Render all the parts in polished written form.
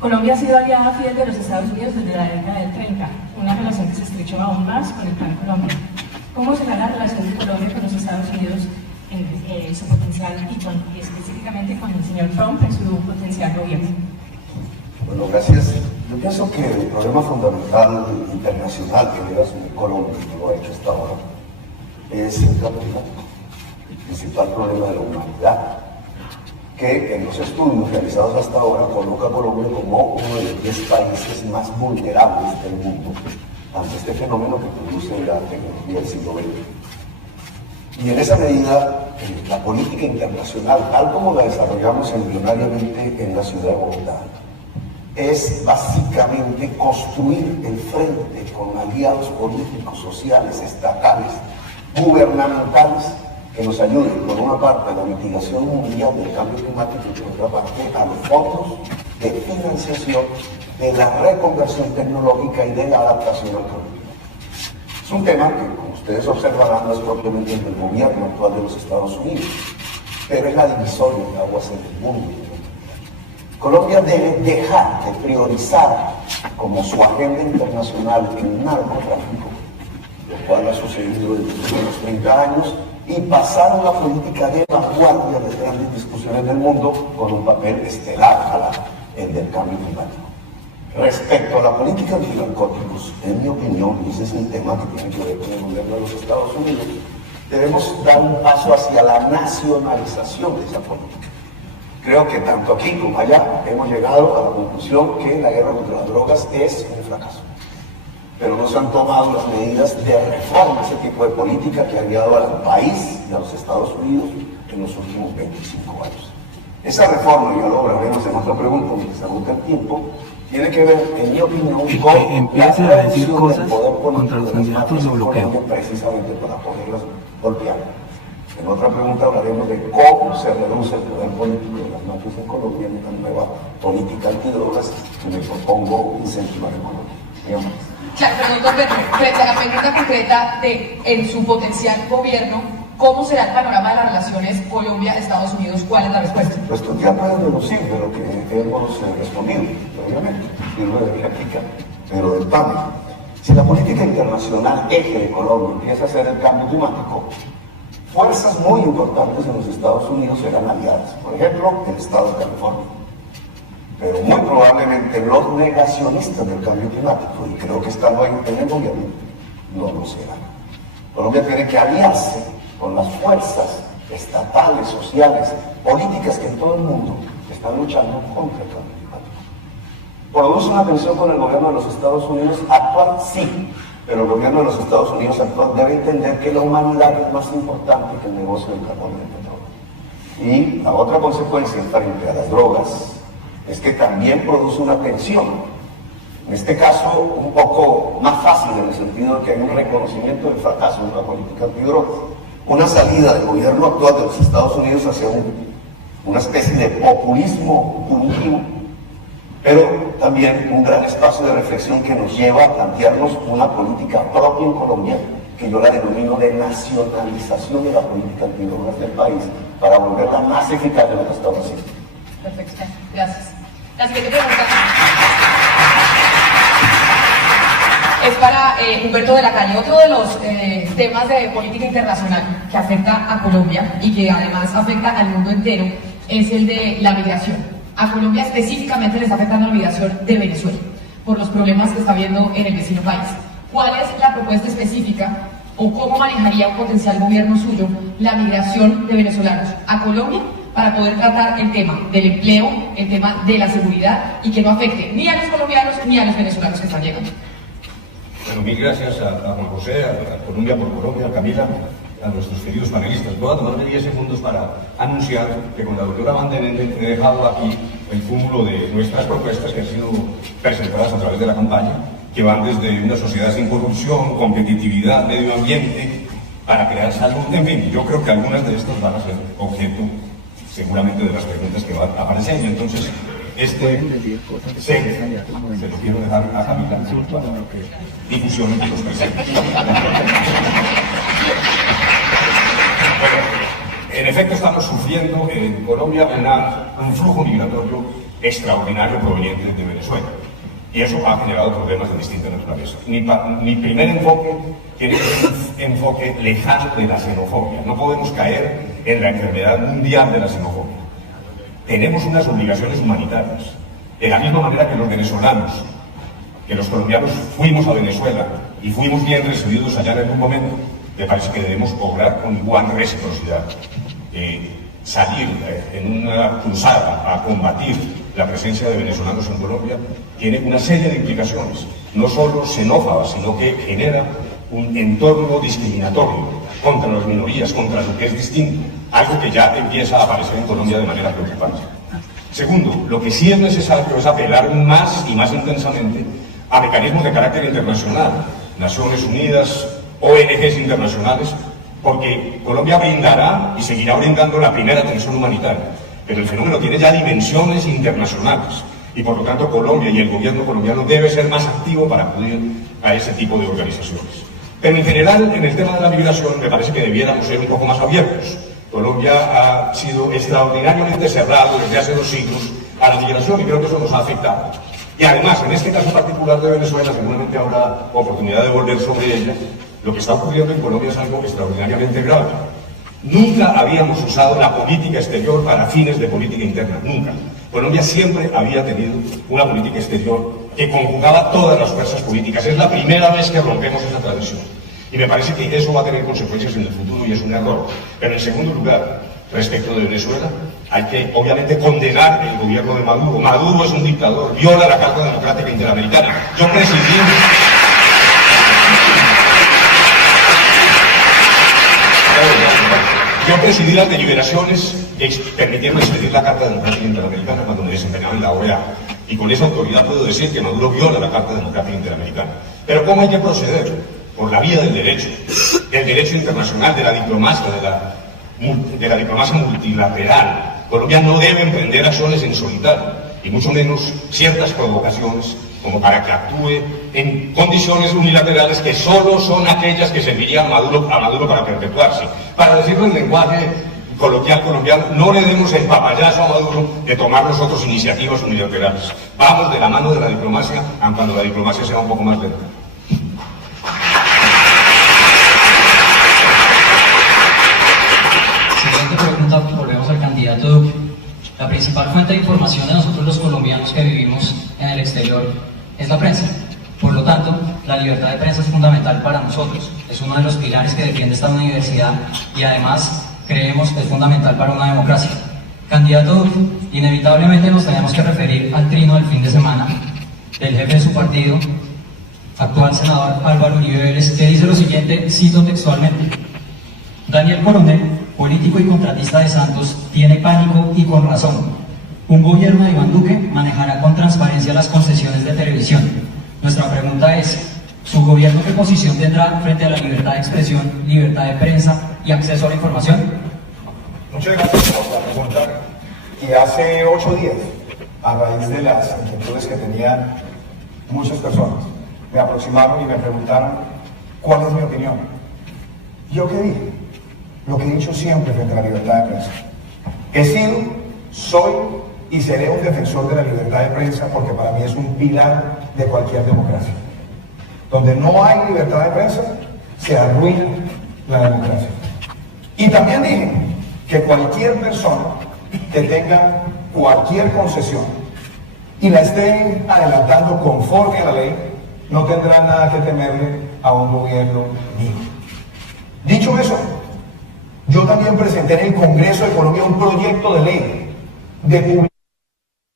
Colombia ha sido aliada fiel de los Estados Unidos desde la década del 30, una relación que se estrechó aún más con el Plan Colombia. ¿Cómo será la relación de Colombia con los Estados Unidos en su potencial y específicamente con el señor Trump en su potencial gobierno? Bueno, gracias. Yo pienso que el problema fundamental internacional que debe asumir Colombia, y lo ha hecho hasta ahora, es el cambio climático, el principal problema de la humanidad, que en los estudios realizados hasta ahora coloca a Colombia como uno de los 10 países más vulnerables del mundo ante este fenómeno que produce la tecnología del siglo XX. Y en esa medida, la política internacional, tal como la desarrollamos embrionariamente en la ciudad de Bogotá, es básicamente construir el frente con aliados políticos, sociales, estatales, gubernamentales, que nos ayuden, por una parte, a la mitigación mundial del cambio climático y por otra parte, a los fondos de financiación de la reconversión tecnológica y de la adaptación al cambio climático. Es un tema que, como ustedes observarán, no es propiamente el gobierno actual de los Estados Unidos, pero es la divisoria de aguas en el mundo. Colombia debe dejar de priorizar como su agenda internacional el narcotráfico, lo cual ha sucedido en los últimos 30 años, y pasar a una política de vanguardia de grandes discusiones del mundo con un papel estelar el del cambio climático. Respecto a la política de narcóticos, en mi opinión, y ese es un tema que tiene que ver con el gobierno de los Estados Unidos, debemos dar un paso hacia la nacionalización de esa política. Creo que tanto aquí como allá hemos llegado a la conclusión que la guerra contra las drogas es un fracaso. Pero no se han tomado las medidas de reforma a ese tipo de política que ha guiado al país y a los Estados Unidos en los últimos 25 años. Esa reforma, ya lo hablaremos en otra pregunta, porque se agota el tiempo, tiene que ver, en mi opinión, con empiece a decir cosas contra los candidatos, lo bloqueo. Precisamente para poderlas golpear. En otra pregunta hablaremos de cómo se reduce el poder político de las mafias en Colombia en una nueva política antidrogas que me propongo incentivar en Colombia. Digamos. Claro, frente a la pregunta concreta de, en su potencial gobierno, ¿cómo será el panorama de las relaciones Colombia-Estados Unidos? ¿Cuál es la respuesta? Pues tú ya puedes deducir de lo que hemos respondido, obviamente, y luego de réplica, pero del cambio. Si la política internacional eje de Colombia empieza a ser el cambio climático, fuerzas muy importantes en los Estados Unidos serán aliadas. Por ejemplo, el Estado de California. Pero muy probablemente los negacionistas del cambio climático, y creo que están hoy en el gobierno, no lo serán. Colombia tiene que aliarse con las fuerzas estatales, sociales, políticas que en todo el mundo están luchando contra el cambio climático. ¿Produce una tensión con el gobierno de los Estados Unidos actual? Sí, pero el gobierno de los Estados Unidos actual debe entender que la humanidad es más importante que el negocio del carbón y del petróleo. Y la otra consecuencia frente a las drogas es que también produce una tensión, en este caso un poco más fácil en el sentido de que hay un reconocimiento del fracaso de una política antidrogas, una salida del gobierno actual de los Estados Unidos hacia una especie de populismo punitivo, pero también un gran espacio de reflexión que nos lleva a plantearnos una política propia en Colombia, que yo la denomino de nacionalización de la política antidrogas del país, para volverla más eficaz de lo que estamos haciendo. Perfecto, gracias. La siguiente pregunta es para Humberto de la Calle. Otro de los temas de política internacional que afecta a Colombia y que además afecta al mundo entero es el de la migración. A Colombia específicamente le está afectando la migración de Venezuela por los problemas que está habiendo en el vecino país. ¿Cuál es la propuesta específica o cómo manejaría un potencial gobierno suyo la migración de venezolanos a Colombia para poder tratar el tema del empleo, el tema de la seguridad y que no afecte ni a los colombianos ni a los venezolanos que están llegando? Bueno, mil gracias a Juan José, a Colombia por Colombia, a Camila, a nuestros queridos panelistas. Voy a tomarme 10 segundos para anunciar que con la doctora Van de Ende he dejado aquí el cúmulo de nuestras propuestas que han sido presentadas a través de la campaña, que van desde una sociedad sin corrupción, competitividad, medio ambiente, para crear salud, en fin, yo creo que algunas de estas van a ser objeto seguramente de las preguntas que van apareciendo. Entonces, se lo quiero dejar a Camila para difusión entre los presentes. En efecto, estamos sufriendo en Colombia un flujo migratorio extraordinario proveniente de Venezuela. Y eso ha generado problemas de distinta naturaleza. Mi primer enfoque tiene que ser un enfoque lejano de la xenofobia. No podemos caer en la enfermedad mundial de la xenofobia. Tenemos unas obligaciones humanitarias. De la misma manera que los venezolanos, que los colombianos fuimos a Venezuela y fuimos bien recibidos allá en algún momento, me parece que debemos obrar con igual reciprocidad. Salir en una cruzada a combatir la presencia de venezolanos en Colombia tiene una serie de implicaciones, no solo xenófobas, sino que genera un entorno discriminatorio contra las minorías, contra lo que es distinto, algo que ya empieza a aparecer en Colombia de manera preocupante. Segundo, lo que sí es necesario es apelar más y más intensamente a mecanismos de carácter internacional, Naciones Unidas, ONGs internacionales, porque Colombia brindará y seguirá brindando la primera atención humanitaria, pero el fenómeno tiene ya dimensiones internacionales y por lo tanto Colombia y el gobierno colombiano debe ser más activo para acudir a ese tipo de organizaciones. Pero en general, en el tema de la migración, me parece que debiéramos ser un poco más abiertos. Colombia ha sido extraordinariamente cerrado desde hace 2 siglos a la migración y creo que eso nos ha afectado. Y además, en este caso particular de Venezuela, seguramente habrá oportunidad de volver sobre ella, lo que está ocurriendo en Colombia es algo extraordinariamente grave. Nunca habíamos usado la política exterior para fines de política interna, nunca. Colombia siempre había tenido una política exterior que conjugaba todas las fuerzas políticas. Es la primera vez que rompemos esa tradición. Y me parece que eso va a tener consecuencias en el futuro y es un error. Pero en segundo lugar, respecto de Venezuela, hay que obviamente condenar el gobierno de Maduro. Maduro es un dictador, viola la Carta Democrática Interamericana. Yo presidí las deliberaciones que permitieron expedir la Carta Democrática Interamericana cuando me desempeñaba en la OEA. Y con esa autoridad puedo decir que Maduro viola la Carta Democrática Interamericana. Pero ¿cómo hay que proceder? Por la vía del derecho internacional, de la diplomacia, de la diplomacia multilateral. Colombia no debe emprender acciones en solitario, y mucho menos ciertas provocaciones como para que actúe en condiciones unilaterales que solo son aquellas que servirían a Maduro para perpetuarse. Para decirlo en lenguaje coloquial colombiano, no le demos el papayazo a Maduro de tomar nosotros iniciativas unilaterales. Vamos de la mano de la diplomacia, aun cuando la diplomacia sea un poco más lenta. Siguiente pregunta, volvemos al candidato Duque. La principal fuente de información de nosotros los colombianos que vivimos en el exterior es la prensa. Por lo tanto, la libertad de prensa es fundamental para nosotros. Es uno de los pilares que defiende esta universidad y además creemos que es fundamental para una democracia. Candidato Duque, inevitablemente nos tenemos que referir al trino del fin de semana del jefe de su partido, actual senador Álvaro Uribe Vélez, que dice lo siguiente, cito textualmente: Daniel Coronel, político y contratista de Santos, tiene pánico y con razón. Un gobierno de Iván Duque manejará con transparencia las concesiones de televisión. Nuestra pregunta es, ¿su gobierno qué posición tendrá frente a la libertad de expresión, libertad de prensa y acceso a la información? Muchas gracias por la pregunta. Y hace 8 días, a raíz de las inquietudes que tenían muchas personas, me aproximaron y me preguntaron cuál es mi opinión. ¿Yo qué dije? Lo que he dicho siempre frente a la libertad de prensa. He sido, soy y seré un defensor de la libertad de prensa porque para mí es un pilar de cualquier democracia. Donde no hay libertad de prensa, se arruina la democracia. Y también dije que cualquier persona que tenga cualquier concesión y la esté adelantando conforme a la ley, no tendrá nada que temerle a un gobierno mío. Dicho eso, yo también presenté en el Congreso de Colombia un proyecto de ley de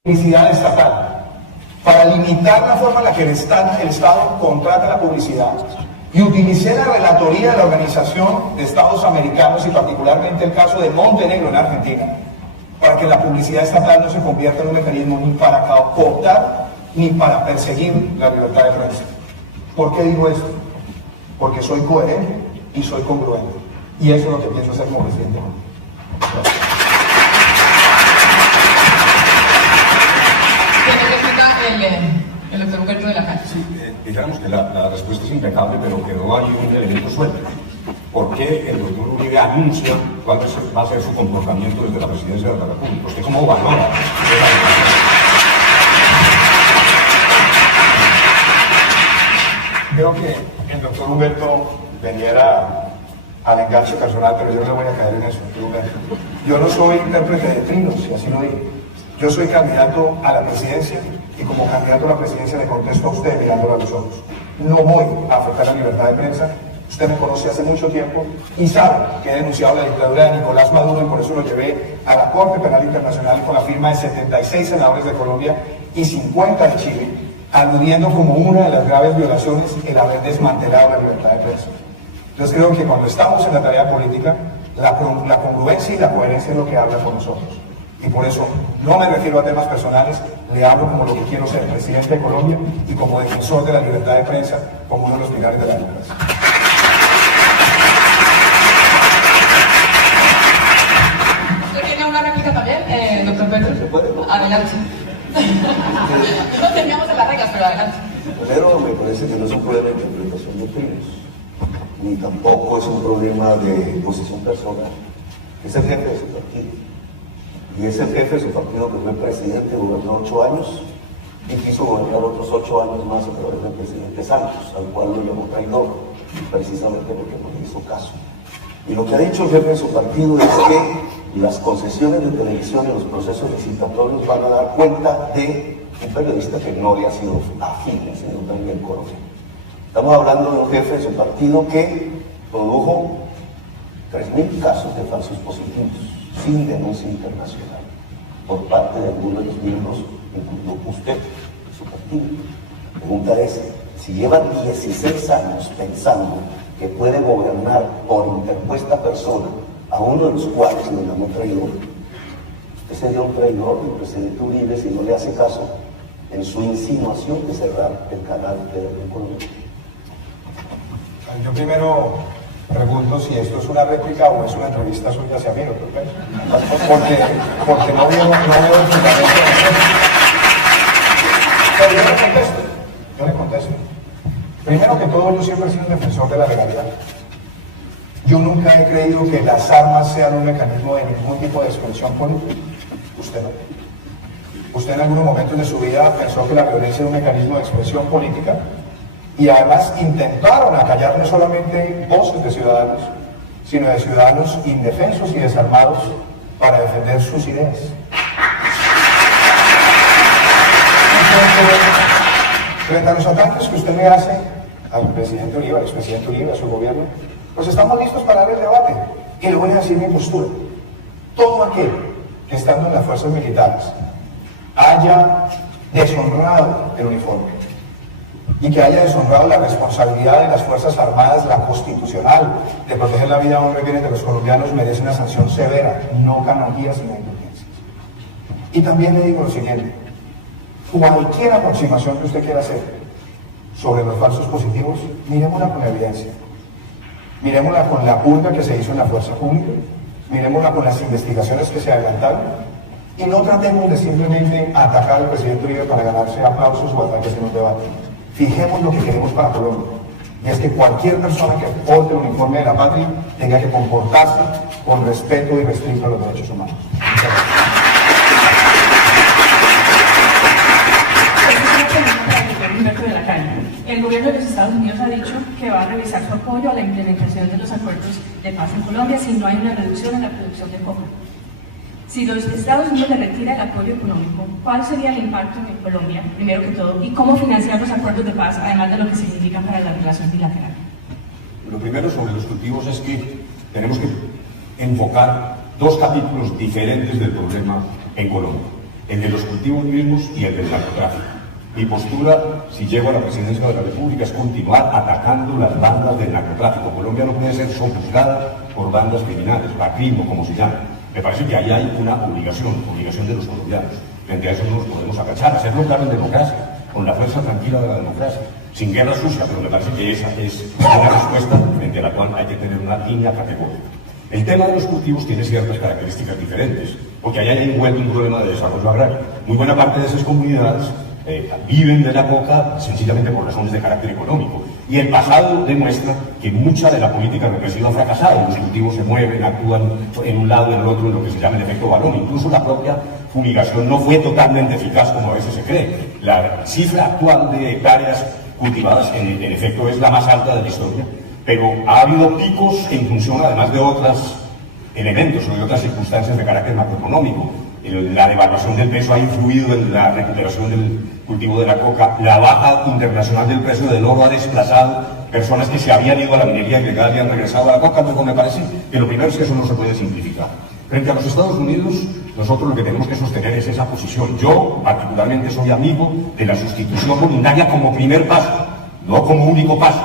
publicidad estatal para limitar la forma en la que el Estado contrata la publicidad, y utilicé la relatoría de la Organización de Estados Americanos y particularmente el caso de Montenegro en Argentina para que la publicidad estatal no se convierta en un mecanismo ni para cooptar ni para perseguir la libertad de prensa. ¿Por qué digo esto? Porque soy coherente y soy congruente. Y eso es lo que pienso hacer como presidente. El doctor Humberto de la Calle. Sí, dijéramos que la respuesta es impecable, pero quedó ahí un elemento suelto. ¿Por qué el doctor Uribe anuncia cuál va a ser su comportamiento desde la presidencia de la República? ¿Usted cómo valora? quiero que el doctor Humberto veniera al enganche personal, pero yo no le voy a caer en eso, doctor Humberto. Yo no soy intérprete de trinos, y así lo digo. Yo soy candidato a la presidencia, y como candidato a la presidencia le contesto a usted mirándolo a los ojos. No voy a afectar la libertad de prensa. Usted me conoce hace mucho tiempo y sabe que he denunciado la dictadura de Nicolás Maduro, y por eso lo llevé a la Corte Penal Internacional con la firma de 76 senadores de Colombia y 50 de Chile, aludiendo como una de las graves violaciones el haber desmantelado la libertad de prensa. Entonces creo que cuando estamos en la tarea política, la congruencia y la coherencia es lo que habla con nosotros. Y por eso no me refiero a temas personales, le hablo como lo que quiero ser, presidente de Colombia y como defensor de la libertad de prensa, como uno de los pilares de la democracia. ¿Usted tiene una réplica también, doctor Pedro? ¿Se puede? ¿No? Adelante. No teníamos en las reglas, pero adelante. Primero, me parece que no es un problema de interpretación de trinos, ni tampoco es un problema de posición personal. Es el jefe de su partido. Y es el jefe de su partido que fue presidente, gobernó 8 años y quiso gobernar otros 8 años más a través del presidente Santos, al cual lo llamó traidor, precisamente porque no le hizo caso. Y lo que ha dicho el jefe de su partido es que las concesiones de televisión y los procesos licitatorios van a dar cuenta de un periodista que no le ha sido afín al señor Daniel Coronel. Estamos hablando de un jefe de su partido que produjo 3.000 casos de falsos positivos sin denuncia internacional por parte de algunos de los miembros, incluido usted, de su partido. La pregunta es, si lleva 16 años pensando que puede gobernar por interpuesta persona a uno de los cuales lo llamó traidor, usted sería un traidor del presidente Uribe si no le hace caso en su insinuación de cerrar el canal de Colombia. Yo primero pregunto si esto es una réplica o es una entrevista suya hacia mí, doctor Pérez. Porque no veo el fundamento. Pero yo le contesto. Primero que todo, yo siempre he sido un defensor de la legalidad. Yo nunca he creído que las armas sean un mecanismo de ningún tipo de expresión política. Usted no. Usted en algunos momentos de su vida pensó que la violencia era un mecanismo de expresión política, y además intentaron acallar no solamente voces de ciudadanos, sino de ciudadanos indefensos y desarmados para defender sus ideas. Entonces, frente a los ataques que usted le hace al presidente Uribe, al expresidente Uribe, a su gobierno, pues estamos listos para dar el debate. Y le voy a decir mi postura. Todo aquel que estando en las fuerzas militares haya deshonrado el uniforme y que haya deshonrado la responsabilidad de las Fuerzas Armadas, la constitucional, de proteger la vida, honra y bienes de los colombianos, merece una sanción severa, no canonjías sino indulgencias. Y también le digo lo siguiente, cualquier aproximación que usted quiera hacer sobre los falsos positivos, miremosla con la evidencia, miremosla con la purga que se hizo en la fuerza pública, miremosla con las investigaciones que se adelantaron, y no tratemos de simplemente atacar al presidente Uribe para ganarse aplausos o ataques en un debate. Fijemos lo que queremos para Colombia, y es que cualquier persona que porte el uniforme de la patria tenga que comportarse con respeto y respeto a los derechos humanos. El gobierno de los Estados Unidos ha dicho que va a revisar su apoyo a la implementación de los acuerdos de paz en Colombia si no hay una reducción en la producción de coca. Si los Estados Unidos le retira el apoyo económico, ¿cuál sería el impacto en Colombia, primero que todo, y cómo financiar los acuerdos de paz, además de lo que significan para la relación bilateral? Lo primero sobre los cultivos es que tenemos que enfocar dos capítulos diferentes del problema en Colombia, el de los cultivos mismos y el del narcotráfico. Mi postura, si llego a la presidencia de la República, es continuar atacando las bandas del narcotráfico. Colombia no puede ser sojuzgada por bandas criminales, BACRIM o como se llama. Me parece que ahí hay una obligación de los colombianos. Frente a eso no nos podemos agachar, hacerlo claro en democracia, con la fuerza tranquila de la democracia, sin guerra sucia, pero me parece que esa es una respuesta frente a la cual hay que tener una línea categórica. El tema de los cultivos tiene ciertas características diferentes, porque ahí hay envuelto un problema de desarrollo agrario. Muy buena parte de esas comunidades viven de la coca sencillamente por razones de carácter económico. Y el pasado demuestra que mucha de la política represiva ha fracasado. Los cultivos se mueven, actúan en un lado y en el otro en lo que se llama el efecto balón. Incluso la propia fumigación no fue totalmente eficaz como a veces se cree. La cifra actual de hectáreas cultivadas, en efecto es la más alta de la historia, pero ha habido picos en función además de otros elementos o de otras circunstancias de carácter macroeconómico. La devaluación del peso ha influido en la recuperación del cultivo de la coca, la baja internacional del precio del oro ha desplazado personas que se habían ido a la minería ilegal y han regresado a la coca. Luego me parece que lo primero es que eso no se puede simplificar. Frente a los Estados Unidos, nosotros lo que tenemos que sostener es esa posición. Yo particularmente soy amigo de la sustitución voluntaria como primer paso, no como único paso.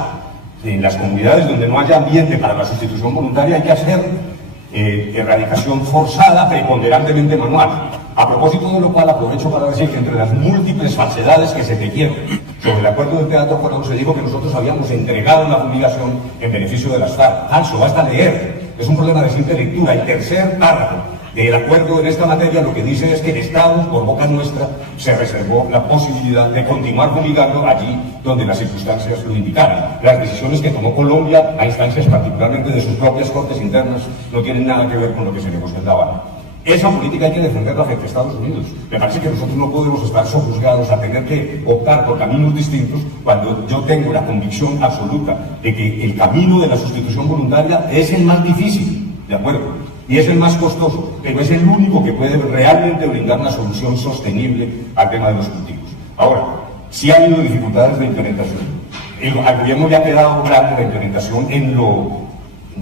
En las comunidades donde no haya ambiente para la sustitución voluntaria hay que hacer erradicación forzada, preponderantemente manual. A propósito de lo cual aprovecho para decir que entre las múltiples falsedades que se tejieron sobre el acuerdo del Teatro Colón se dijo que nosotros habíamos entregado la fumigación en beneficio de las FARC. Falso, basta leer. Es un problema de simple lectura. El tercer párrafo del acuerdo en esta materia lo que dice es que el Estado, por boca nuestra, se reservó la posibilidad de continuar fumigando allí donde las circunstancias lo indicaran. Las decisiones que tomó Colombia, a instancias particularmente de sus propias cortes internas, no tienen nada que ver con lo que se negoció en La Habana. Esa política hay que defenderla frente a Estados Unidos. Me parece que nosotros no podemos estar sojuzgados a tener que optar por caminos distintos cuando yo tengo la convicción absoluta de que el camino de la sustitución voluntaria es el más difícil, ¿de acuerdo? Y es el más costoso, pero es el único que puede realmente brindar una solución sostenible al tema de los cultivos. Ahora, sí ha habido dificultades de implementación. Al gobierno le ha quedado grande la implementación en lo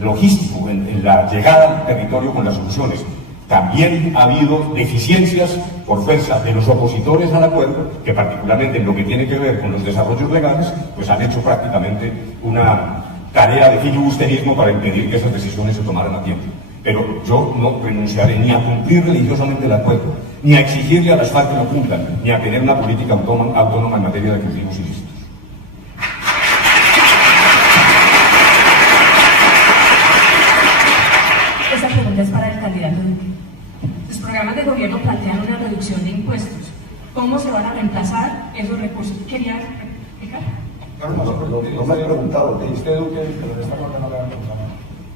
logístico, en la llegada al territorio con las soluciones. También ha habido deficiencias por fuerza de los opositores al acuerdo, que particularmente en lo que tiene que ver con los desarrollos legales, pues han hecho prácticamente una tarea de filibusterismo para impedir que esas decisiones se tomaran a tiempo. Pero yo no renunciaré ni a cumplir religiosamente el acuerdo, ni a exigirle a las FARC que lo cumplan, ni a tener una política autónoma en materia de cultivos ilícitos. Esta pregunta es para el candidato Duque. Los programas de gobierno plantean una reducción de impuestos. ¿Cómo se van a reemplazar esos recursos? ¿Quería explicar? No me he preguntado. Dijiste Duque, pero en esta parte no le han preguntado.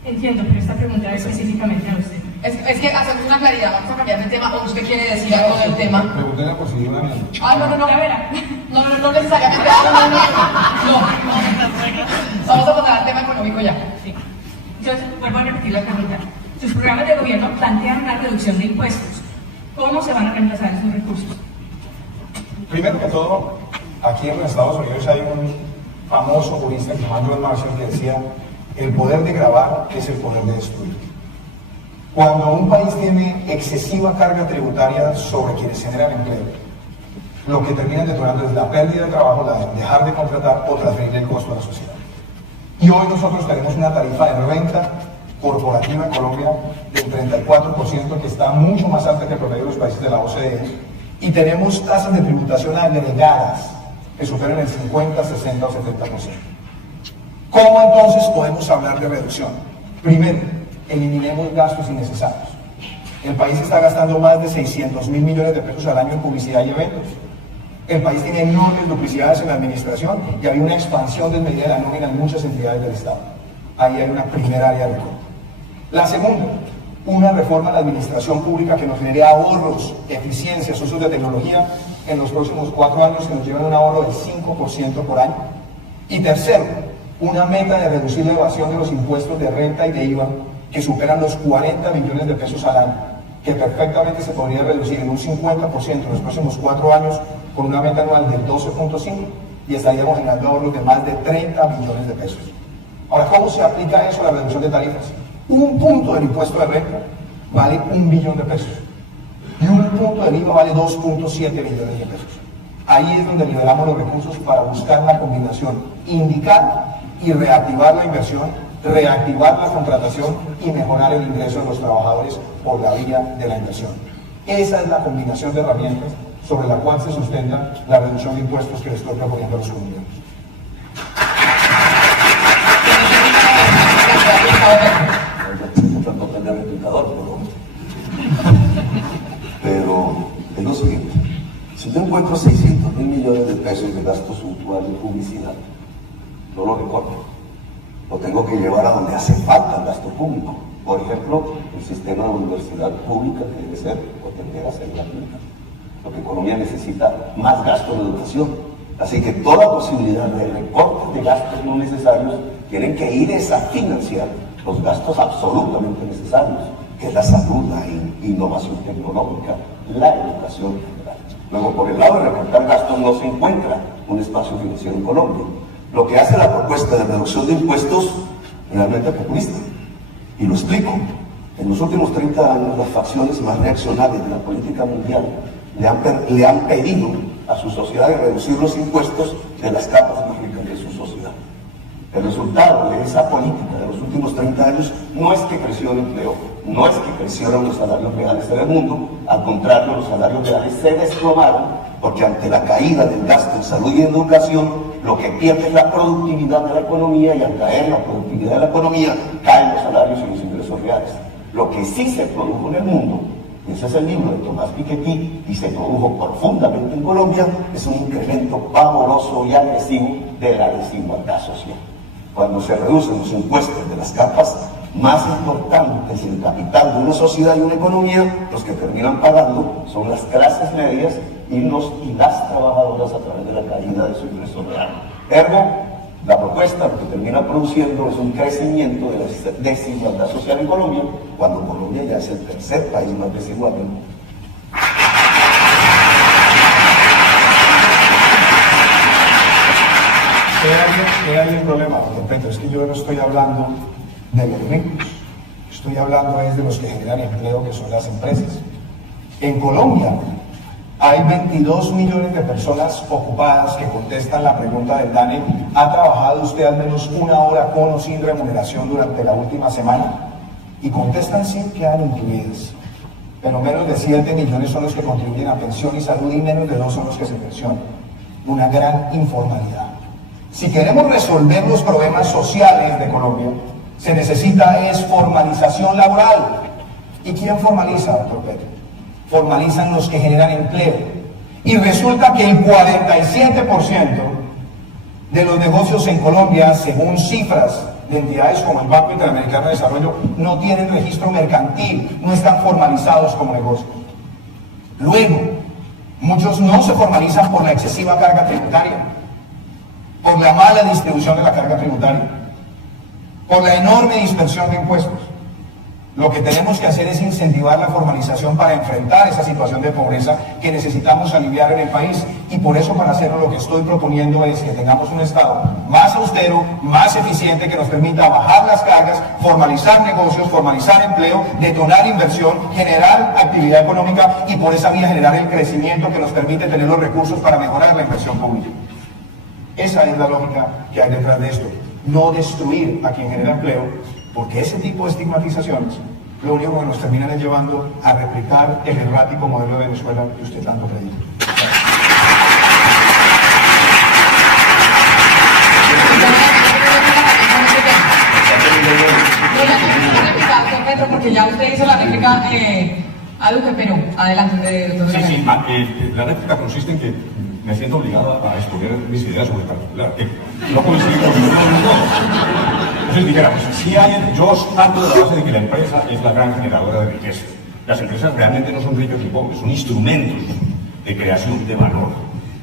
Entiendo, pero esta pregunta es específicamente a usted. Es que hacemos una claridad, vamos a cambiar de tema, o usted quiere decir algo del tema. Pregúntenle por si dio una mierda. No. Ya verá. No necesariamente. No. Vamos a pasar al tema económico ya. Sí. Entonces, vuelvo a repetir la pregunta. Sus programas de gobierno plantean una reducción de impuestos. ¿Cómo se van a reemplazar esos recursos? Primero que todo, aquí en los Estados Unidos hay un famoso jurista que se llama John Marshall que decía: el poder de gravar es el poder de destruir. Cuando un país tiene excesiva carga tributaria sobre quienes generan empleo, lo que termina detonando es la pérdida de trabajo, la de dejar de contratar o transferir el costo a la sociedad. Y hoy nosotros tenemos una tarifa de renta corporativa en Colombia del 34%, que está mucho más alta que el promedio de los países de la OCDE, y tenemos tasas de tributación agregadas que superan el 50, 60 o 70%. ¿Cómo entonces podemos hablar de reducción? Primero, eliminemos gastos innecesarios. El país está gastando más de 600.000 millones de pesos al año en publicidad y eventos. El país tiene enormes duplicidades en la administración y hay una expansión desmedida de la nómina en muchas entidades del Estado. Ahí hay una primera área de recorte. La segunda, una reforma a la administración pública que nos genere ahorros, eficiencias, usos de tecnología en los próximos 4 años que nos lleven a un ahorro del 5% por año. Y tercero, una meta de reducir la evasión de los impuestos de renta y de IVA que superan los 40 billones de pesos al año, que perfectamente se podría reducir en un 50% en los próximos 4 años con una meta anual del 12.5 y estaríamos generando ahorros de más de 30 billones de pesos. Ahora, ¿cómo se aplica eso a la reducción de tarifas? Un punto del impuesto de renta vale 1 billón de pesos y un punto del IVA vale 2.7 billones de pesos. Ahí es donde liberamos los recursos para buscar la combinación, indicar y reactivar la inversión, reactivar la contratación y mejorar el ingreso de los trabajadores por la vía de la inversión. Esa es la combinación de herramientas sobre la cual se sustenta la reducción de impuestos que le estoy proponiendo a los colombianos. Pero es lo siguiente: si yo encuentro 600.000 millones de pesos de gasto suntuario en publicidad, no lo recorto, lo tengo que llevar a donde hace falta el gasto público. Por ejemplo, el sistema de universidad pública que debe ser o tender a ser gratuita, porque Colombia necesita más gasto en educación. Así que toda posibilidad de recortes de gastos no necesarios tienen que ir a financiar los gastos absolutamente necesarios, que es la salud, la innovación tecnológica, la educación general. Luego, por el lado de recortar gastos no se encuentra un espacio financiero en Colombia. Lo que hace la propuesta de reducción de impuestos realmente es populista. Y lo explico. En los últimos 30 años, las facciones más reaccionarias de la política mundial le han pedido a su sociedad de reducir los impuestos de las capas más ricas de su sociedad. El resultado de esa política de los últimos 30 años no es que creció el empleo, no es que crecieron los salarios reales en el mundo, al contrario, los salarios reales se desplomaron porque ante la caída del gasto en salud y educación, lo que pierde es la productividad de la economía, y al caer la productividad de la economía, caen los salarios y los ingresos reales. Lo que sí se produjo en el mundo, y ese es el libro de Tomás Piketty, y se produjo profundamente en Colombia, es un incremento pavoroso y agresivo de la desigualdad social. Cuando se reducen los impuestos de las capas más importantes del capital de una sociedad y una economía, los que terminan pagando son las clases medias y las trabajadoras a través de la caída de su ingreso real. Ergo, la propuesta lo que termina produciendo es un crecimiento de la desigualdad social en Colombia, cuando Colombia ya es el tercer país más desigual del mundo. Hay un problema, don Petro, es que yo no estoy hablando de los ricos, estoy hablando de los que generan empleo, que son las empresas. En Colombia hay 22 millones de personas ocupadas que contestan la pregunta del DANE: ¿ha trabajado usted al menos una hora con o sin remuneración durante la última semana? Y contestan sí, quedan incluidas. Pero menos de 7 millones son los que contribuyen a pensión y salud, y menos de 2 son los que se pensionan. Una gran informalidad. Si queremos resolver los problemas sociales de Colombia, se necesita es formalización laboral. ¿Y quién formaliza, doctor Petro? Formalizan los que generan empleo. Y resulta que el 47% de los negocios en Colombia, según cifras de entidades como el Banco Interamericano de Desarrollo, no tienen registro mercantil, no están formalizados como negocios. Luego, muchos no se formalizan por la excesiva carga tributaria, por la mala distribución de la carga tributaria, por la enorme dispersión de impuestos. Lo que tenemos que hacer es incentivar la formalización para enfrentar esa situación de pobreza que necesitamos aliviar en el país, y por eso, para hacerlo, lo que estoy proponiendo es que tengamos un Estado más austero, más eficiente, que nos permita bajar las cargas, formalizar negocios, formalizar empleo, detonar inversión, generar actividad económica, y por esa vía generar el crecimiento que nos permite tener los recursos para mejorar la inversión pública. Esa es la lógica que hay detrás de esto. No destruir a quien genera empleo, porque ese tipo de estigmatizaciones lo único que nos terminan es llevando a replicar el errático modelo de Venezuela que usted tanto predica. Petro, porque ya usted hizo la réplica a Duque, pero adelante, doctor. Sí, la réplica consiste en que me siento obligado a exponer mis ideas sobre particular, que no coincido con ninguno de los dos. Entonces dijéramos, yo parto de la base de que la empresa es la gran generadora de riqueza. Las empresas realmente no son ricas ni pobres, son instrumentos de creación de valor.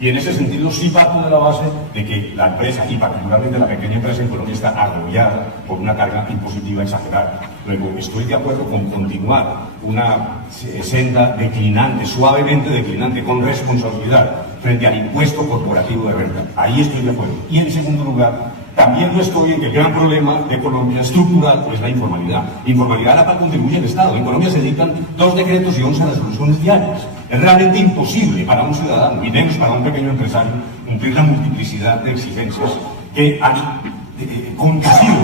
Y en ese sentido sí parto de la base de que la empresa, y particularmente la pequeña empresa en Colombia, está agobiada por una carga impositiva exagerada. Luego, estoy de acuerdo con continuar una senda declinante, suavemente declinante, con responsabilidad, frente al impuesto corporativo de renta. Ahí estoy de acuerdo. Y en segundo lugar, también no estoy en que el gran problema de Colombia estructural es la informalidad. Informalidad a la cual contribuye el Estado. En Colombia se dictan 2 decretos y 11 resoluciones diarias. Es realmente imposible para un ciudadano, y menos para un pequeño empresario, cumplir la multiplicidad de exigencias que han conducido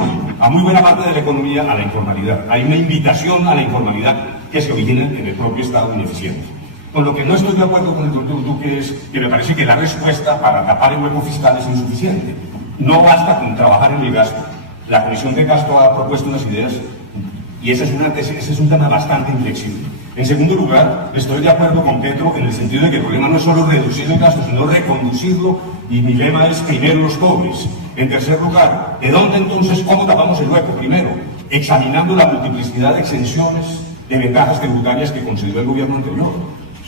a muy buena parte de la economía a la informalidad. Hay una invitación a la informalidad que se origina en el propio Estado ineficiente. Con lo que no estoy de acuerdo con el doctor Duque es que me parece que la respuesta para tapar el hueco fiscal es insuficiente. No basta con trabajar en el gasto. La Comisión de Gasto ha propuesto unas ideas, y ese es un tema bastante inflexible. En segundo lugar, estoy de acuerdo con Petro en el sentido de que el problema no es solo reducir el gasto, sino reconducirlo, y mi lema es primero los pobres. En tercer lugar, ¿de dónde entonces, cómo tapamos el hueco? Primero, examinando la multiplicidad de exenciones, de ventajas tributarias que concedió el gobierno anterior.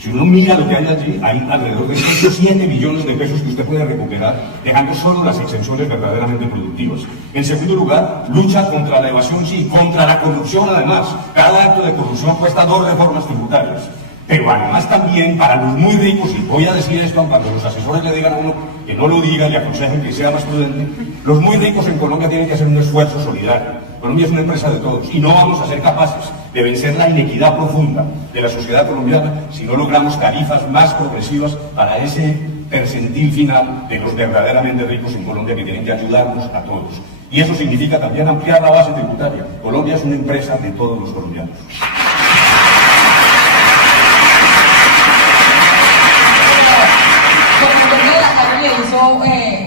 Si uno mira lo que hay allí, hay alrededor de 107 millones de pesos que usted puede recuperar, dejando solo las exenciones verdaderamente productivas. En segundo lugar, lucha contra la evasión, sí, contra la corrupción además. Cada acto de corrupción cuesta 2 reformas tributarias. Pero además también para los muy ricos, y voy a decir esto cuando los asesores le digan a uno que no lo diga y aconsejen que sea más prudente, los muy ricos en Colombia tienen que hacer un esfuerzo solidario. Colombia es una empresa de todos y no vamos a ser capaces de vencer la inequidad profunda de la sociedad colombiana si no logramos tarifas más progresivas para ese percentil final de los verdaderamente ricos en Colombia que tienen que ayudarnos a todos. Y eso significa también ampliar la base tributaria. Colombia es una empresa de todos los colombianos.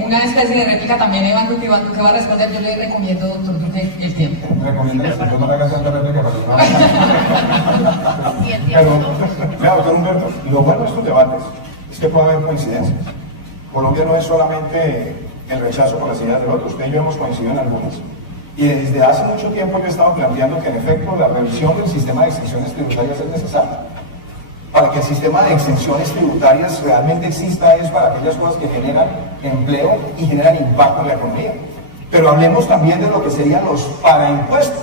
Una especie de réplica también, Iván Duque va a responder. Yo le recomiendo, doctor Duque, el tiempo. Recomiendo que no me hagas tanta réplica para Pero, mira, doctor Humberto, lo bueno de estos debates es que puede haber coincidencias. Colombia no es solamente el rechazo por las ideas del otro, usted y yo hemos coincidido en algunas. Y desde hace mucho tiempo yo he estado planteando que en efecto la revisión del sistema de exenciones tributarias es necesaria. Para que el sistema de exenciones tributarias realmente exista es para aquellas cosas que generan empleo y generan impacto en la economía. Pero hablemos también de lo que serían los paraimpuestos.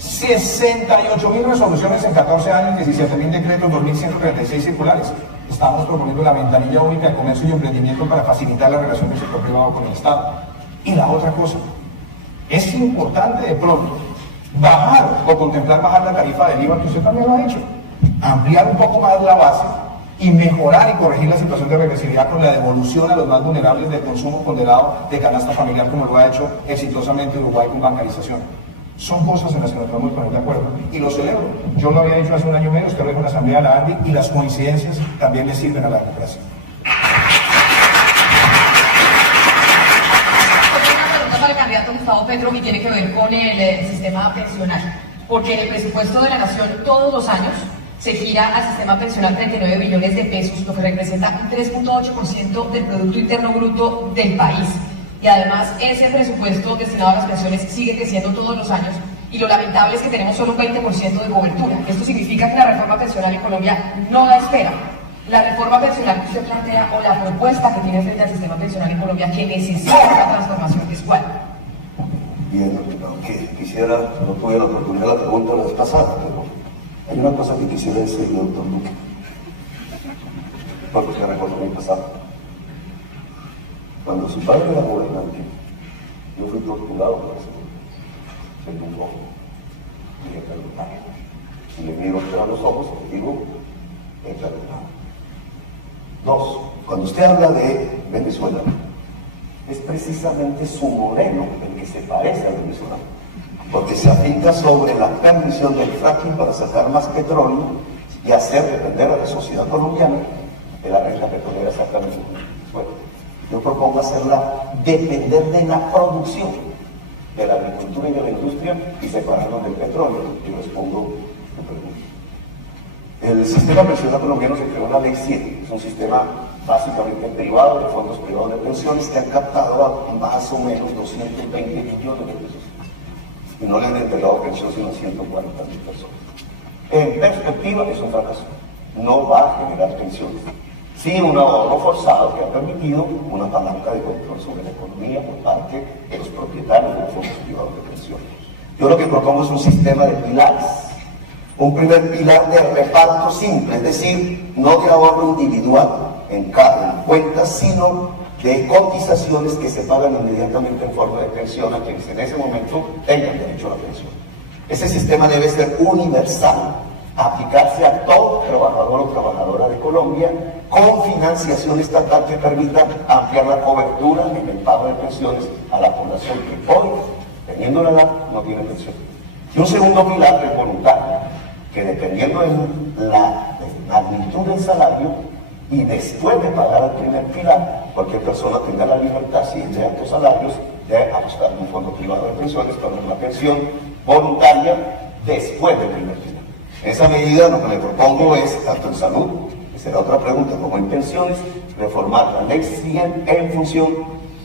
68.000 resoluciones en 14 años, 17.000 decretos, 2.136 circulares. Estamos proponiendo la ventanilla única de comercio y emprendimiento para facilitar la relación del sector privado con el Estado. Y la otra cosa, es importante de pronto bajar o contemplar bajar la tarifa del IVA, que usted también lo ha hecho. Ampliar un poco más la base y mejorar y corregir la situación de regresividad con la devolución a los más vulnerables del consumo ponderado de canasta familiar, como lo ha hecho exitosamente Uruguay con bancarización. Son cosas en las que nos podemos poner de acuerdo y lo celebro. Yo lo había dicho hace un año y medio, usted lo dijo en la Asamblea de la ANDI, y las coincidencias también le sirven a la democracia. Una pregunta para el candidato Gustavo Petro y tiene que ver con el sistema pensional, porque en el presupuesto de la Nación todos los años se gira al sistema pensional 39 billones de pesos, lo que representa un 3.8% del Producto Interno Bruto del país. Y además ese presupuesto destinado a las pensiones sigue creciendo todos los años y lo lamentable es que tenemos solo un 20% de cobertura. Esto significa que la reforma pensional en Colombia no da espera. La reforma pensional que usted plantea o la propuesta que tiene frente al sistema pensional en Colombia que necesita una transformación es ¿cuál? Bien, aunque quisiera, no tuve la oportunidad de la pregunta la vez pasada, pero hay una cosa que quisiera decirle, doctor Duque, porque se recuerda mi pasado. Cuando su padre era gobernante, yo fui torturado por ese hombre. Se tumbó y le preguntaba. Y le miro a los ojos y le digo, he preguntado. 2. Cuando usted habla de Venezuela, es precisamente su modelo el que se parece al venezolano, porque se afinca sobre la permisión del fracking para sacar más petróleo y hacer depender a la sociedad colombiana de la renta petrolera exactamente. Bueno, yo propongo hacerla depender de la producción, de la agricultura y de la industria y separarnos del petróleo. Y respondo la pregunta. El sistema pensional colombiano se creó en la Ley 100, es un sistema básicamente privado, de fondos privados de pensiones que han captado a más o menos 220 millones de pesos. Y no le han entregado pensión sino a 140.000 personas. En perspectiva es un fracaso. No va a generar pensiones. Sí, un ahorro forzado que ha permitido una palanca de control sobre la economía por parte de los propietarios de los fondos privados de pensiones. Yo lo que propongo es un sistema de pilares. Un primer pilar de reparto simple, es decir, no de ahorro individual en cada cuenta, sino de cotizaciones que se pagan inmediatamente en forma de pensión a quienes en ese momento tengan derecho a la pensión. Ese sistema debe ser universal, aplicarse a todo trabajador o trabajadora de Colombia, con financiación estatal que permita ampliar la cobertura en el pago de pensiones a la población que hoy, teniendo la edad, no tiene pensión. Y un segundo pilar es voluntario, que dependiendo de la magnitud del salario y después de pagar el primer pilar, cualquier persona tenga la libertad, si es de altos salarios, de apostar en un fondo privado de pensiones para una pensión voluntaria después del primer pilar. En esa medida lo que le propongo es, tanto en salud, que será otra pregunta, como en pensiones, reformar la Ley 100 en función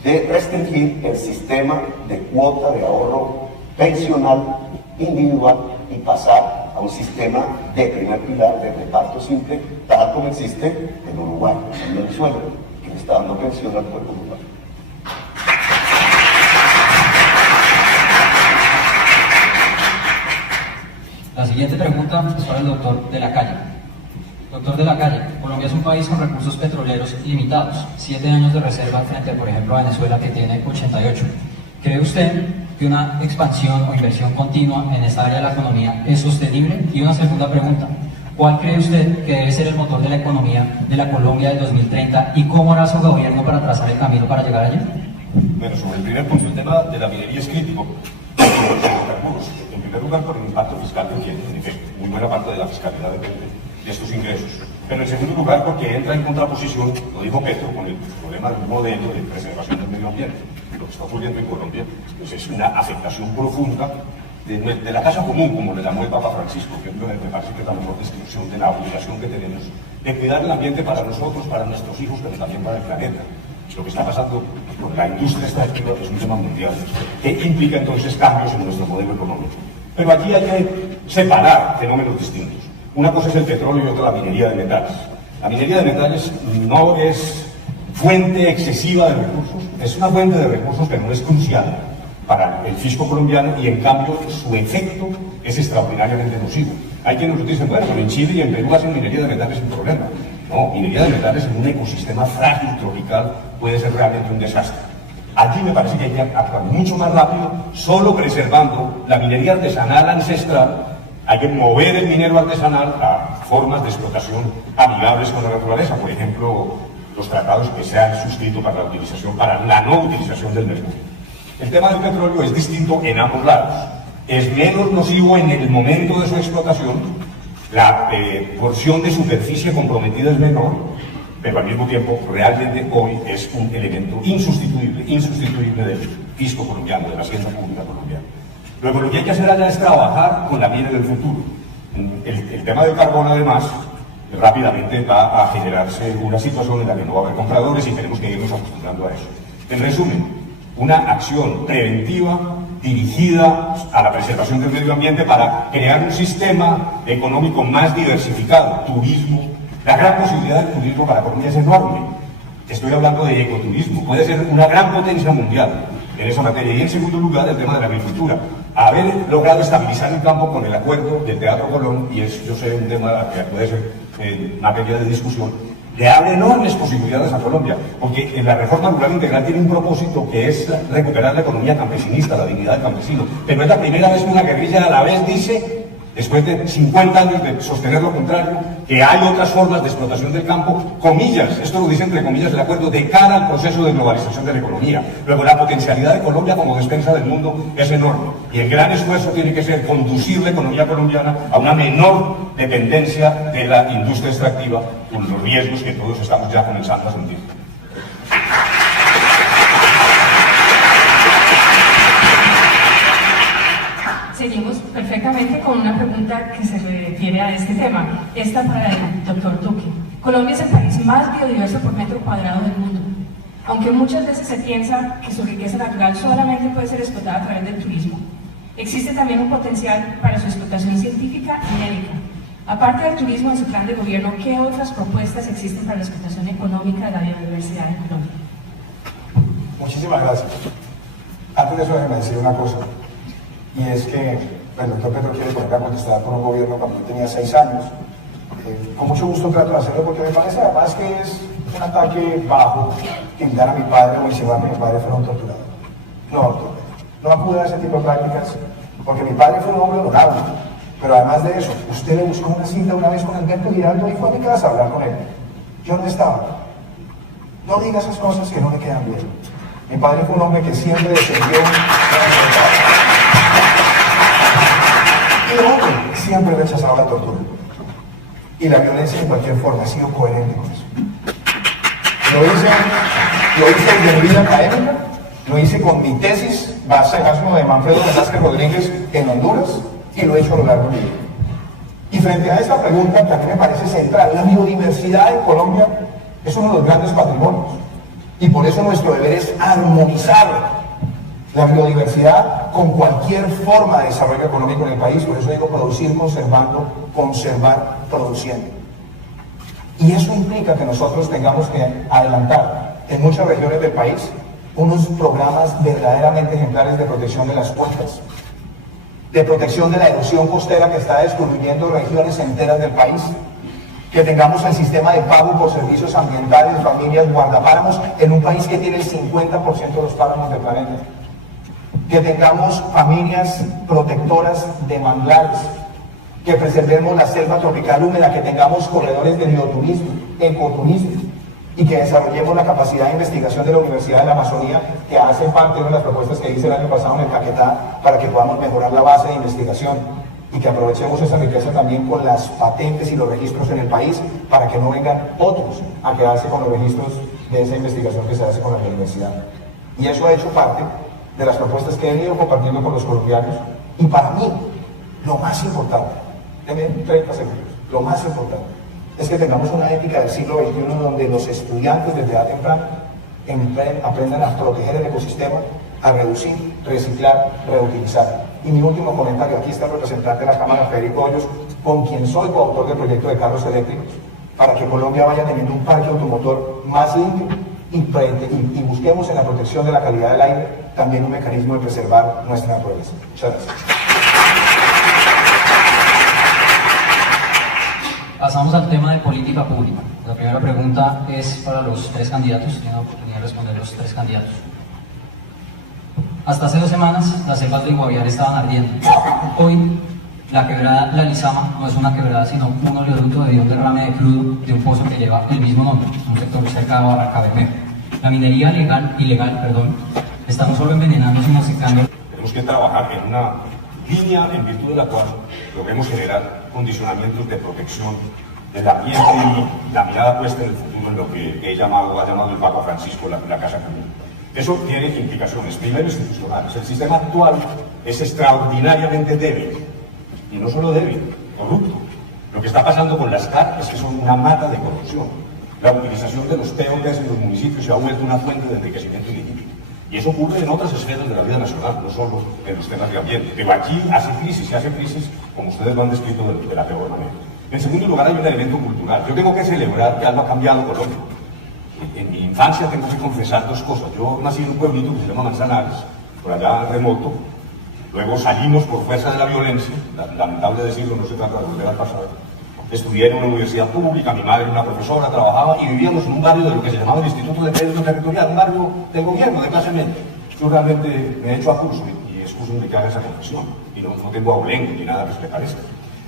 de restringir el sistema de cuota de ahorro pensional individual y pasar a un sistema de primer pilar de reparto simple, tal como existe en Uruguay, en Venezuela, que le está dando pensión al pueblo uruguayo. La siguiente pregunta es para el doctor de la Calle. Doctor de la Calle, Colombia es un país con recursos petroleros limitados, 7 años de reserva frente, por ejemplo, a Venezuela, que tiene 88. ¿Cree usted que una expansión o inversión continua en esta área de la economía es sostenible? Y una segunda pregunta, ¿cuál cree usted que debe ser el motor de la economía de la Colombia del 2030 y cómo hará su gobierno para trazar el camino para llegar allí? Bueno, sobre el primer punto, el tema de la minería es crítico. En primer lugar, por el impacto fiscal que tiene, en efecto, muy buena parte de la fiscalidad depende de estos ingresos. Pero en segundo lugar, porque entra en contraposición, lo dijo Petro, con el problema del modelo de preservación del medio ambiente. Lo que está ocurriendo en Colombia pues es una afectación profunda de la casa común, como le llamó el Papa Francisco, que me parece que es la mejor descripción de la obligación que tenemos de cuidar el ambiente para nosotros, para nuestros hijos, pero también para el planeta. Lo que está pasando con la industria extractiva es un tema mundial, que implica entonces cambios en nuestro modelo económico. Pero aquí hay que separar fenómenos distintos. Una cosa es el petróleo y otra la minería de metales. La minería de metales no es fuente excesiva de recursos, es una fuente de recursos que no es crucial para el fisco colombiano y en cambio su efecto es extraordinariamente nocivo. Hay quienes nos dicen, bueno, en Chile y en Perú hacen minería de metales sin problema. No, minería de metales en un ecosistema frágil tropical puede ser realmente un desastre. Allí me parece que hay que actuar mucho más rápido, solo preservando la minería artesanal ancestral. Hay que mover el minero artesanal a formas de explotación amigables con la naturaleza, por ejemplo, los tratados que se han suscrito para la no utilización del mercurio. El tema del petróleo es distinto en ambos lados. Es menos nocivo en el momento de su explotación, la porción de superficie comprometida es menor, pero al mismo tiempo realmente hoy es un elemento insustituible del fisco colombiano, de la hacienda pública colombiana. Luego lo que hay que hacer allá es trabajar con la minería del futuro. El tema del carbón además rápidamente va a generarse una situación en la que no va a haber compradores y tenemos que irnos acostumbrando a eso. En resumen, una acción preventiva dirigida a la preservación del medio ambiente para crear un sistema económico más diversificado, turismo. La gran posibilidad del turismo para Colombia es enorme. Estoy hablando de ecoturismo, puede ser una gran potencia mundial en esa materia. Y en segundo lugar, el tema de la agricultura. Haber logrado estabilizar el campo con el acuerdo del Teatro Colón, y es, yo sé, un tema que puede ser materia de discusión, le abre enormes posibilidades a Colombia, porque la reforma rural integral tiene un propósito que es recuperar la economía campesinista, la dignidad del campesino. Pero es la primera vez que una guerrilla a la vez dice, después de 50 años de sostener lo contrario, que hay otras formas de explotación del campo, comillas, esto lo dice entre comillas el acuerdo, de cara al proceso de globalización de la economía. Luego la potencialidad de Colombia como despensa del mundo es enorme, y el gran esfuerzo tiene que ser conducir la economía colombiana a una menor dependencia de la industria extractiva, con los riesgos que todos estamos ya comenzando a sentir. Seguimos perfectamente con una pregunta que se refiere a este tema. Esta para el doctor Duque. Colombia es el país más biodiverso por metro cuadrado del mundo. Aunque muchas veces se piensa que su riqueza natural solamente puede ser explotada a través del turismo, existe también un potencial para su explotación científica y médica. Aparte del turismo en su plan de gobierno, ¿qué otras propuestas existen para la explotación económica de la biodiversidad en Colombia? Muchísimas gracias. Antes de eso, déjeme decir una cosa. Y es que el doctor Petro quiere poner a contestar por un gobierno cuando yo tenía 6 años. Con mucho gusto trato de hacerlo porque me parece además que es un ataque bajo imitar a mi padre o insinuar que mi padre fuera un torturador. No, doctor Petro, no acude a ese tipo de prácticas porque mi padre fue un hombre honorable. Pero además de eso, usted le buscó una cita una vez con Alberto Giraldo y fue a mi casa a hablar con él. Yo no estaba. No diga esas cosas que no le quedan bien. Mi padre fue un hombre que siempre defendió y siempre rechazaba la tortura. Y la violencia en cualquier forma, ha sido coherente con eso. Lo hice en mi vida académica, lo hice con mi tesis, base de Manfredo Velázquez Rodríguez en Honduras, y lo he hecho a lo largo de mi vida. Y frente a esta pregunta, que a mí me parece central, la biodiversidad en Colombia es uno de los grandes patrimonios. Y por eso nuestro deber es armonizar la biodiversidad con cualquier forma de desarrollo económico en el país. Por eso digo producir conservando, conservar produciendo. Y eso implica que nosotros tengamos que adelantar en muchas regiones del país unos programas verdaderamente ejemplares de protección de las cuencas, de protección de la erosión costera que está destruyendo regiones enteras del país, que tengamos el sistema de pago por servicios ambientales, familias, guardapáramos, en un país que tiene el 50% de los páramos del planeta, que tengamos familias protectoras de manglares, que preservemos la selva tropical húmeda, que tengamos corredores de bioturismo, ecoturismo, y que desarrollemos la capacidad de investigación de la Universidad de la Amazonía, que hace parte de las propuestas que hice el año pasado en el Caquetá, para que podamos mejorar la base de investigación, y que aprovechemos esa riqueza también con las patentes y los registros en el país, para que no vengan otros a quedarse con los registros de esa investigación que se hace con la universidad. Y eso ha hecho parte de las propuestas que he venido compartiendo con los colombianos, y para mí, lo más importante, denme 30 segundos, lo más importante es que tengamos una ética del siglo XXI donde los estudiantes desde edad temprana aprendan a proteger el ecosistema, a reducir, reciclar, reutilizar. Y mi último comentario, aquí está el representante de la Cámara, Federico Hoyos, con quien soy coautor del proyecto de carros eléctricos, para que Colombia vaya teniendo un parque automotor más limpio y busquemos en la protección de la calidad del aire también un mecanismo de preservar nuestra naturaleza. Muchas gracias. Pasamos al tema de política pública. La primera pregunta es para los tres candidatos. Tienen la oportunidad de responder los tres candidatos. Hasta hace 2 semanas, las selvas del Guaviare estaban ardiendo. Hoy, la quebrada La Lizama no es una quebrada, sino un oleoducto de un derrame de crudo de un pozo que lleva el mismo nombre, un sector cerca de Barranca Bermeja. La minería ilegal, está no solo envenenando, sino secando. Tenemos que trabajar en una línea en virtud de la cual logremos generar condicionamientos de protección del ambiente y la mirada puesta en el futuro en lo que ha llamado el Papa Francisco la Casa Común. Eso tiene implicaciones, primero institucionales. El sistema actual es extraordinariamente débil, y no solo débil, corrupto. Lo que está pasando con las CAR es que son una mata de corrupción. La utilización de los POTs en los municipios se ha vuelto una fuente de enriquecimiento ilegítimo. Y eso ocurre en otras esferas de la vida nacional, no solo en los temas de ambiente. Pero aquí se hace crisis, como ustedes lo han descrito, de la peor manera. En segundo lugar, hay un elemento cultural. Yo tengo que celebrar que algo ha cambiado Colombia. En mi infancia tengo que confesar 2 cosas. Yo nací en un pueblito que se llama Manzanares, por allá remoto. Luego salimos por fuerza de la violencia, lamentable decirlo, no se trata de volver al pasado. Estudié en una universidad pública, mi madre era una profesora, trabajaba y vivíamos en un barrio de lo que se llamaba el Instituto de Crédito Territorial, un barrio del gobierno, de clase media. Yo realmente me he hecho a curso y excúsenme que haga esa confesión, y no tengo abolengo ni nada que se le parezca.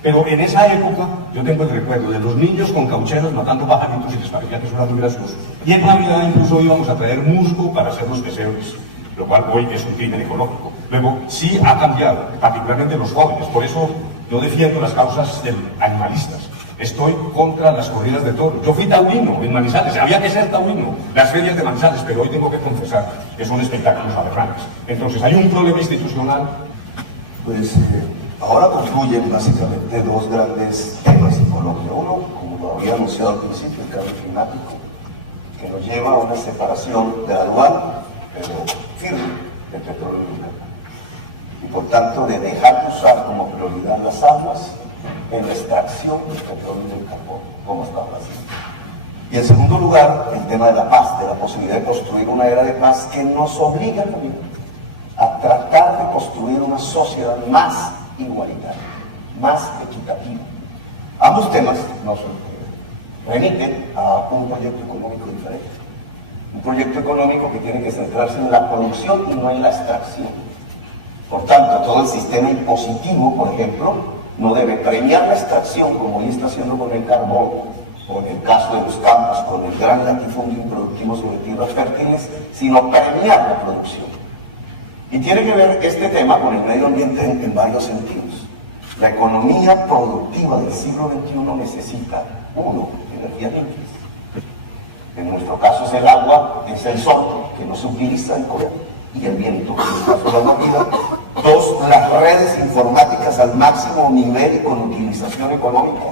Pero en esa época yo tengo el recuerdo de los niños con caucheros matando pajaritos y les parecía que eso era muy gracioso. Y en Navidad incluso íbamos a traer musgo para hacer los pesebres, lo cual hoy es un crimen ecológico. Luego, sí ha cambiado, particularmente los jóvenes, por eso yo defiendo las causas animalistas. Estoy contra las corridas de toros. Yo fui taurino en Manizales, había que ser taurino, las ferias de Manizales, pero hoy tengo que confesar que son espectáculos aberrantes. Entonces, hay un problema institucional. Pues ahora confluyen básicamente 2 grandes temas en Colombia. Uno, como lo había anunciado al principio, el cambio climático, que nos lleva a una separación gradual, pero firme, del petróleo y el carbón. Y por tanto, de dejar de usar como prioridad las aguas en la extracción del petróleo y del carbón, como está haciendo. Y en segundo lugar, el tema de la paz, de la posibilidad de construir una era de paz que nos obliga también a tratar de construir una sociedad más igualitaria, más equitativa. Ambos temas nos remiten a un proyecto económico diferente. Un proyecto económico que tiene que centrarse en la producción y no en la extracción. Por tanto, todo el sistema impositivo, por ejemplo, no debe premiar la extracción como hoy está haciendo con el carbón, o en el caso de los campos, con el gran latifundio improductivo sobre tierras fértiles, sino premiar la producción. Y tiene que ver este tema con el medio ambiente en varios sentidos. La economía productiva del siglo XXI necesita, 1, energías limpias. En nuestro caso es el agua, es el sol, que no se utiliza y el viento, en el caso de la humanidad. 2, las redes informáticas al máximo nivel y con utilización económica,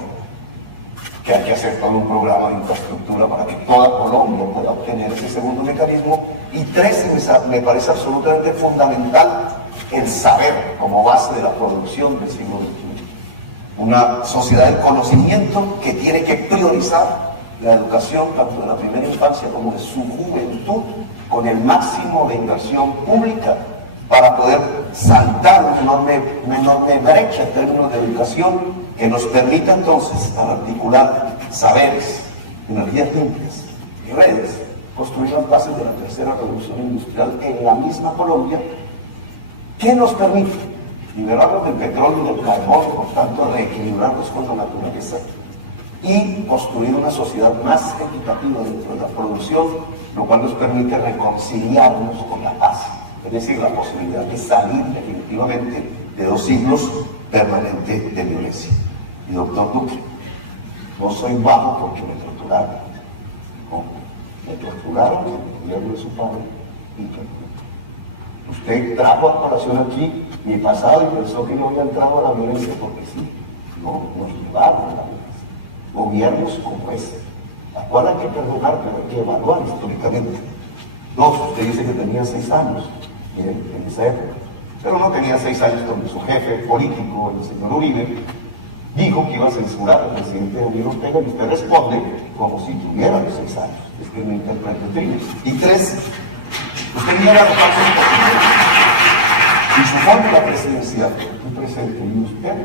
que hay que hacer todo un programa de infraestructura para que toda Colombia pueda obtener ese segundo mecanismo. Y 3, me parece absolutamente fundamental, el saber como base de la producción del siglo XXI. Una sociedad del conocimiento que tiene que priorizar la educación tanto de la primera infancia como de su juventud con el máximo de inversión pública para poder saltar una enorme brecha en términos de educación que nos permita entonces articular saberes, energías limpias y redes, construir las bases de la tercera revolución industrial en la misma Colombia, que nos permite liberarnos del petróleo y del carbón, por tanto reequilibrarnos con la naturaleza y construir una sociedad más equitativa dentro de la producción, lo cual nos permite reconciliarnos con la paz, es decir, la posibilidad de salir definitivamente de 2 siglos permanentes de violencia. Y doctor Duque, no soy bajo porque me torturaron, no, me torturaron en el gobierno de su padre y que usted trajo a colación aquí mi pasado y pensó que no había entrado a la violencia porque sí, no, nos llevaron a la violencia. Gobiernos como ese, la cual hay que perdonar, pero hay que evaluar históricamente. 2, usted dice que tenía 6 años en esa época, pero no tenía 6 años cuando su jefe político, el señor Uribe, dijo que iba a censurar al presidente Daniel Ortega y usted responde como si tuviera los 6 años. Es que no interprete trino. Y 3, usted niega los falsos positivos y su fórmula presidencial, aquí presente, y usted,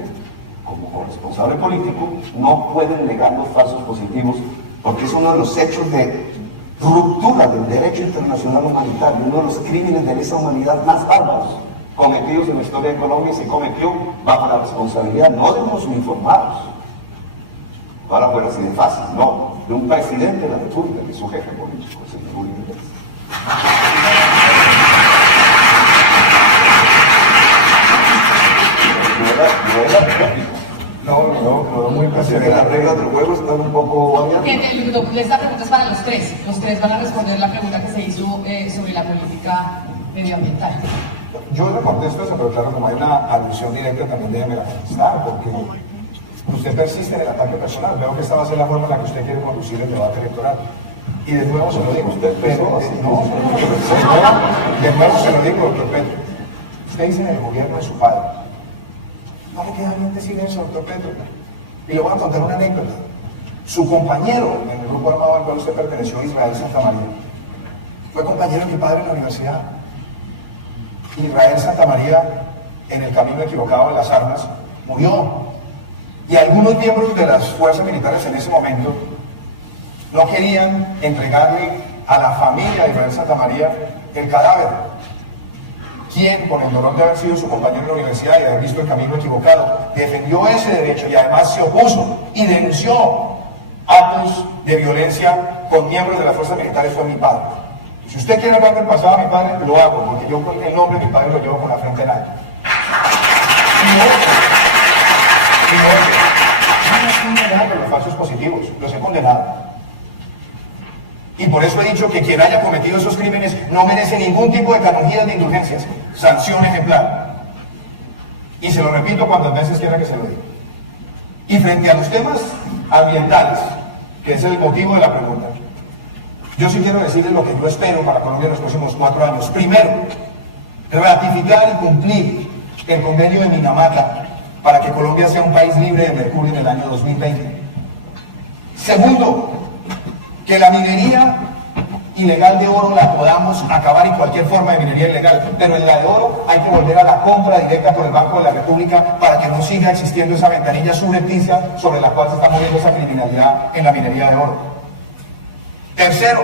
como corresponsable político, no pueden negar los falsos positivos porque es uno de los hechos de ruptura del derecho internacional humanitario, uno de los crímenes de lesa humanidad más bárbaros cometidos en la historia de Colombia y se cometió bajo la responsabilidad no de unos uniformados, para fuera así de fácil, no, de un presidente de la República, que es su jefe político, el señor Uribe Vélez. No, muy Así que las reglas del juego están un poco abiertas. Esta pregunta es para los 3. Los 3 van a responder la pregunta que se hizo sobre la política medioambiental. Yo le contesto eso, pero claro, como hay una alusión directa también déjeme la contestar, porque usted persiste en el ataque personal. Veo que esta va a ser la forma en la que usted quiere conducir el debate electoral. Y de nuevo se lo digo, usted, pero de nuevo se lo digo, doctor Petro. Usted dice en el gobierno de su padre. No le queda bien decir eso, doctor Petro. Y le voy a contar una anécdota. Su compañero en el grupo armado al cual usted perteneció, Israel Santamaría, fue compañero de mi padre en la universidad. Israel Santamaría, en el camino equivocado de las armas, murió. Y algunos miembros de las fuerzas militares en ese momento no querían entregarle a la familia de Israel Santamaría el cadáver. Quien, por el dolor de haber sido su compañero en la universidad y haber visto el camino equivocado, defendió ese derecho y además se opuso y denunció actos de violencia con miembros de las fuerzas militares fue mi padre. Si usted quiere hablar del pasado de mi padre, lo hago, porque yo con el nombre de mi padre lo llevo con la frente en alto. No los he condenado por los falsos positivos, los he condenado. Y por eso he dicho que quien haya cometido esos crímenes no merece ningún tipo de canonjías ni indulgencias. Sanción ejemplar. Y se lo repito cuantas veces quiera que se lo diga. Y frente a los temas ambientales, que es el motivo de la pregunta, yo sí quiero decirles lo que yo espero para Colombia en los próximos 4 años. Primero, ratificar y cumplir el convenio de Minamata para que Colombia sea un país libre de mercurio en el año 2020. Segundo, que la minería ilegal de oro la podamos acabar en cualquier forma de minería ilegal, pero en la de oro hay que volver a la compra directa por el Banco de la República para que no siga existiendo esa ventanilla subrepticia sobre la cual se está moviendo esa criminalidad en la minería de oro. Tercero,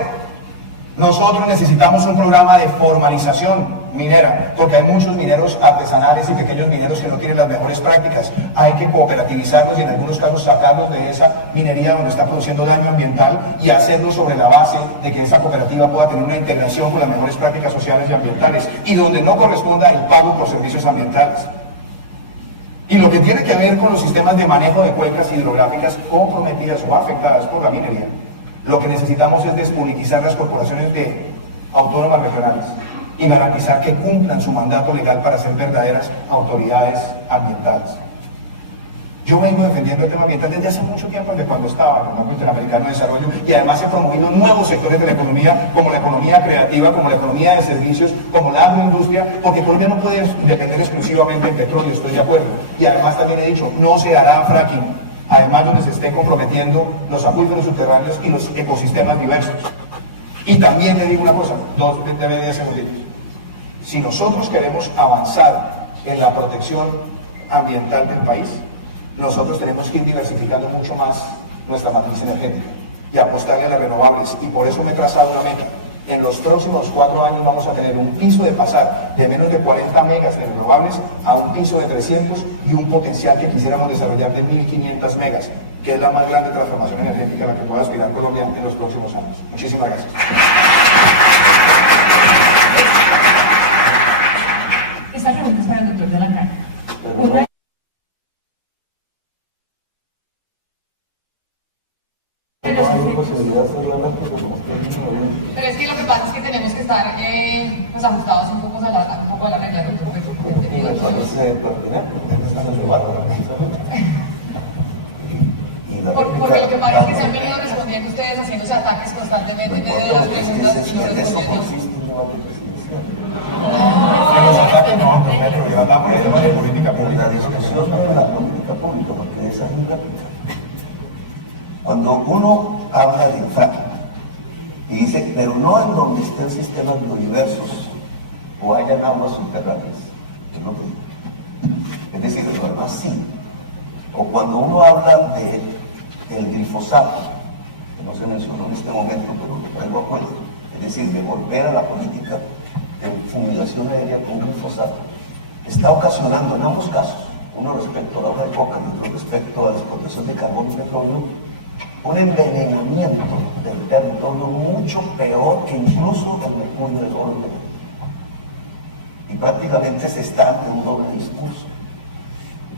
nosotros necesitamos un programa de formalización minera, porque hay muchos mineros artesanales y pequeños mineros que no tienen las mejores prácticas. Hay que cooperativizarlos y en algunos casos sacarlos de esa minería donde está produciendo daño ambiental y hacerlo sobre la base de que esa cooperativa pueda tener una integración con las mejores prácticas sociales y ambientales y donde no corresponda el pago por servicios ambientales. Y lo que tiene que ver con los sistemas de manejo de cuencas hidrográficas comprometidas o afectadas por la minería, lo que necesitamos es despolitizar las corporaciones autónomas regionales y garantizar que cumplan su mandato legal para ser verdaderas autoridades ambientales. Yo vengo defendiendo el tema ambiental desde hace mucho tiempo, desde cuando estaba en el Banco Interamericano de Desarrollo, y además he promovido nuevos sectores de la economía, como la economía creativa, como la economía de servicios, como la agroindustria, porque Colombia no puede depender exclusivamente del petróleo, estoy de acuerdo. Y además también he dicho, no se hará fracking. además donde se estén comprometiendo los acuíferos subterráneos y los ecosistemas diversos. Y también le digo una cosa, 10 segunditos. Si nosotros queremos avanzar en la protección ambiental del país, nosotros tenemos que ir diversificando mucho más nuestra matriz energética y apostarle a las renovables. Y por eso me he trazado una meta. En los próximos 4 años vamos a tener un piso de pasar de menos de 40 megas de renovables a un piso de 300 y un potencial que quisiéramos desarrollar de 1500 megas, que es la más grande transformación energética a la que pueda aspirar Colombia en los próximos años. Muchísimas gracias. Esta pregunta es para el doctor de la Cara. Pero es que lo que pasa es que tenemos que estar pues, ajustados un poco a la regla del porque lo que pasa es que se han venido respondiendo ustedes haciéndose ataques constantemente en medio de las preguntas y no respondiendo. Los ataques no, Petro, yo hablaba por el tema de política pública. La discusión de la política pública, porque esa es una pica. Cuando uno habla de fracking y dice, pero no en donde estén sistemas biodiversos o hayan aguas subterráneas, que no te... Es decir, lo demás sí. O cuando uno habla del glifosato, que no se mencionó en este momento, pero lo traigo a cuenta, es decir, de volver a la política de fumigación aérea con glifosato, está ocasionando en ambos casos, uno respecto a la hoja de coca y otro respecto a la explotación de carbón y petróleo, un envenenamiento del territorio mucho peor que incluso el mercurio del oro. Y prácticamente se está ante un doble discurso,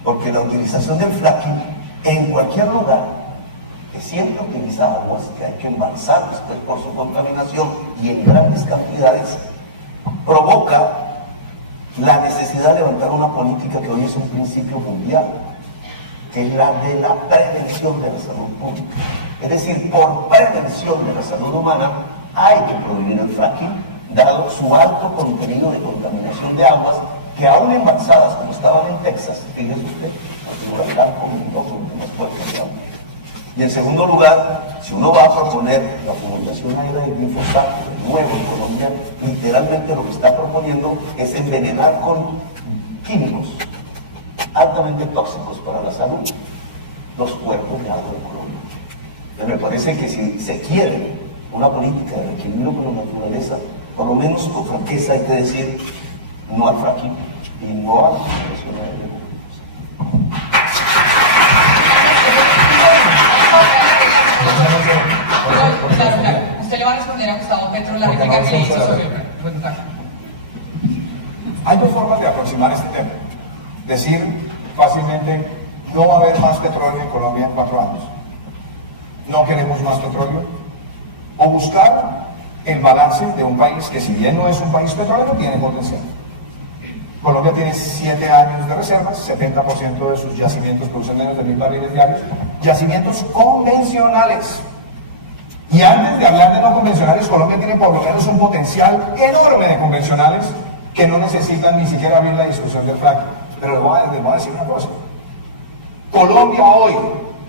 porque la utilización del fracking en cualquier lugar que siempre utiliza aguas que hay que embalsar después por su contaminación y en grandes cantidades, provoca la necesidad de levantar una política que hoy es un principio mundial, que es la de la prevención de la salud pública. Es decir, por prevención de la salud humana hay que prohibir el fracking, dado su alto contenido de contaminación de aguas, que aún embalsadas como estaban en Texas, fíjese usted, configuran campo en dos últimas puertas de agua. Y en segundo lugar, si uno va a proponer la fumigación aérea de glifosato de nuevo en Colombia, literalmente lo que está proponiendo es envenenar con químicos altamente tóxicos para la salud los cuerpos de agua de Colombia. Pero me parece que si se quiere una política de equilibrio con la naturaleza, por lo menos con franqueza hay que decir no al fracking y no a la fumigación aérea de Claro. Usted le va a responder a Gustavo Petro la réplica que le hizo sobre el Hay dos formas de aproximar este tema. Decir fácilmente, no va a haber más petróleo en Colombia en 4 años. No queremos más petróleo. O buscar el balance de un país que, si bien no es un país petrolero, tiene potencial. Colombia tiene 7 años de reservas, 70% de sus yacimientos producen menos de 1000 barriles diarios, yacimientos convencionales. Y antes de hablar de no convencionales, Colombia tiene por lo menos un potencial enorme de convencionales que no necesitan ni siquiera abrir la discusión del fracking. Pero les voy a decir una cosa. Colombia hoy,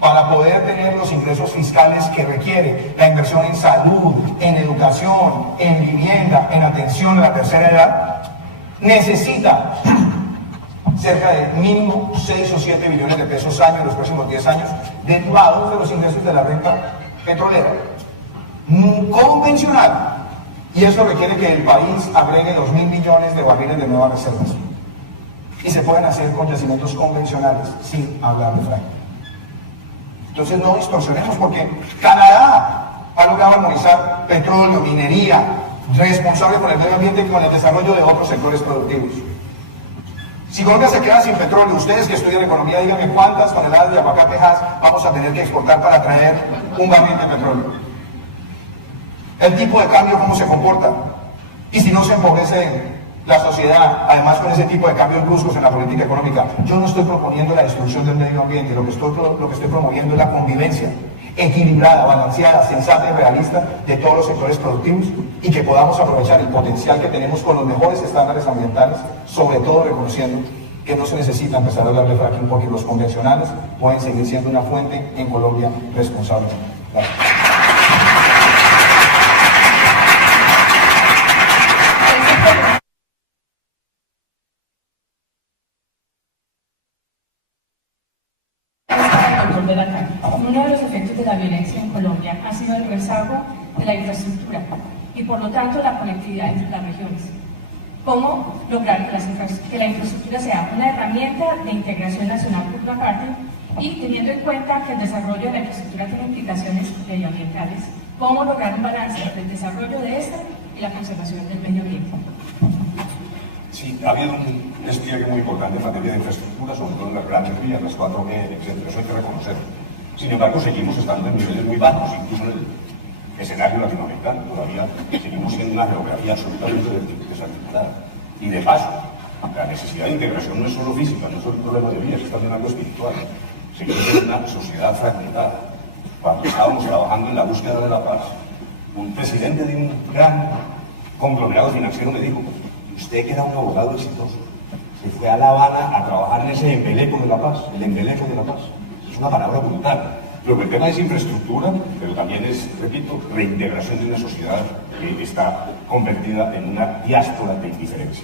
para poder tener los ingresos fiscales que requiere la inversión en salud, en educación, en vivienda, en atención a la tercera edad, necesita cerca de mínimo 6 o 7 billones de pesos año en los próximos 10 años, derivados de los ingresos de la renta petrolera convencional. Y eso requiere que el país agregue 2.000 millones de barriles de nuevas reservas. Y se pueden hacer con yacimientos convencionales, sin hablar de fracking. Entonces no distorsionemos, porque Canadá ha logrado armonizar petróleo, minería, responsable con el medio ambiente y con el desarrollo de otros sectores productivos. Si Colombia se queda sin petróleo, ustedes que estudian economía, díganme cuántas toneladas de aguacatejas vamos a tener que exportar para traer un barril de petróleo. El tipo de cambio, cómo se comporta. Y si no se empobrece la sociedad, además con ese tipo de cambios bruscos en la política económica. Yo no estoy proponiendo la destrucción del medio ambiente, lo que estoy promoviendo es la convivencia equilibrada, balanceada, sensata y realista de todos los sectores productivos, y que podamos aprovechar el potencial que tenemos con los mejores estándares ambientales, sobre todo reconociendo que no se necesita empezar a hablar de fracking porque los convencionales pueden seguir siendo una fuente en Colombia responsable. Gracias. Uno de los efectos de la violencia en Colombia ha sido el rezago de la infraestructura y por lo tanto la conectividad entre las regiones. ¿Cómo lograr que la infraestructura sea una herramienta de integración nacional por una parte y teniendo en cuenta que el desarrollo de la infraestructura tiene implicaciones medioambientales? ¿Cómo lograr un balance entre el desarrollo de esta y la conservación del medio ambiente? Sí, ha habido un despliegue muy importante en materia de infraestructura, sobre todo en las grandes vías, las 4G, etc. Eso hay que reconocerlo. Sin embargo, seguimos estando en niveles muy bajos, incluso en el escenario latinoamericano. Todavía seguimos siendo una geografía absolutamente desarticulada. Y de paso, la necesidad de integración no es solo física, no es solo un problema de vías, es también algo espiritual. Seguimos en una sociedad fragmentada. Cuando estábamos trabajando en la búsqueda de la paz, un presidente de un gran conglomerado financiero me dijo: usted, que era un abogado exitoso, se fue a La Habana a trabajar en ese embeleco de la paz, el embeleco de la paz. Es una palabra brutal. Pero el tema es infraestructura, pero también es, repito, reintegración de una sociedad que está convertida en una diáspora de indiferencia.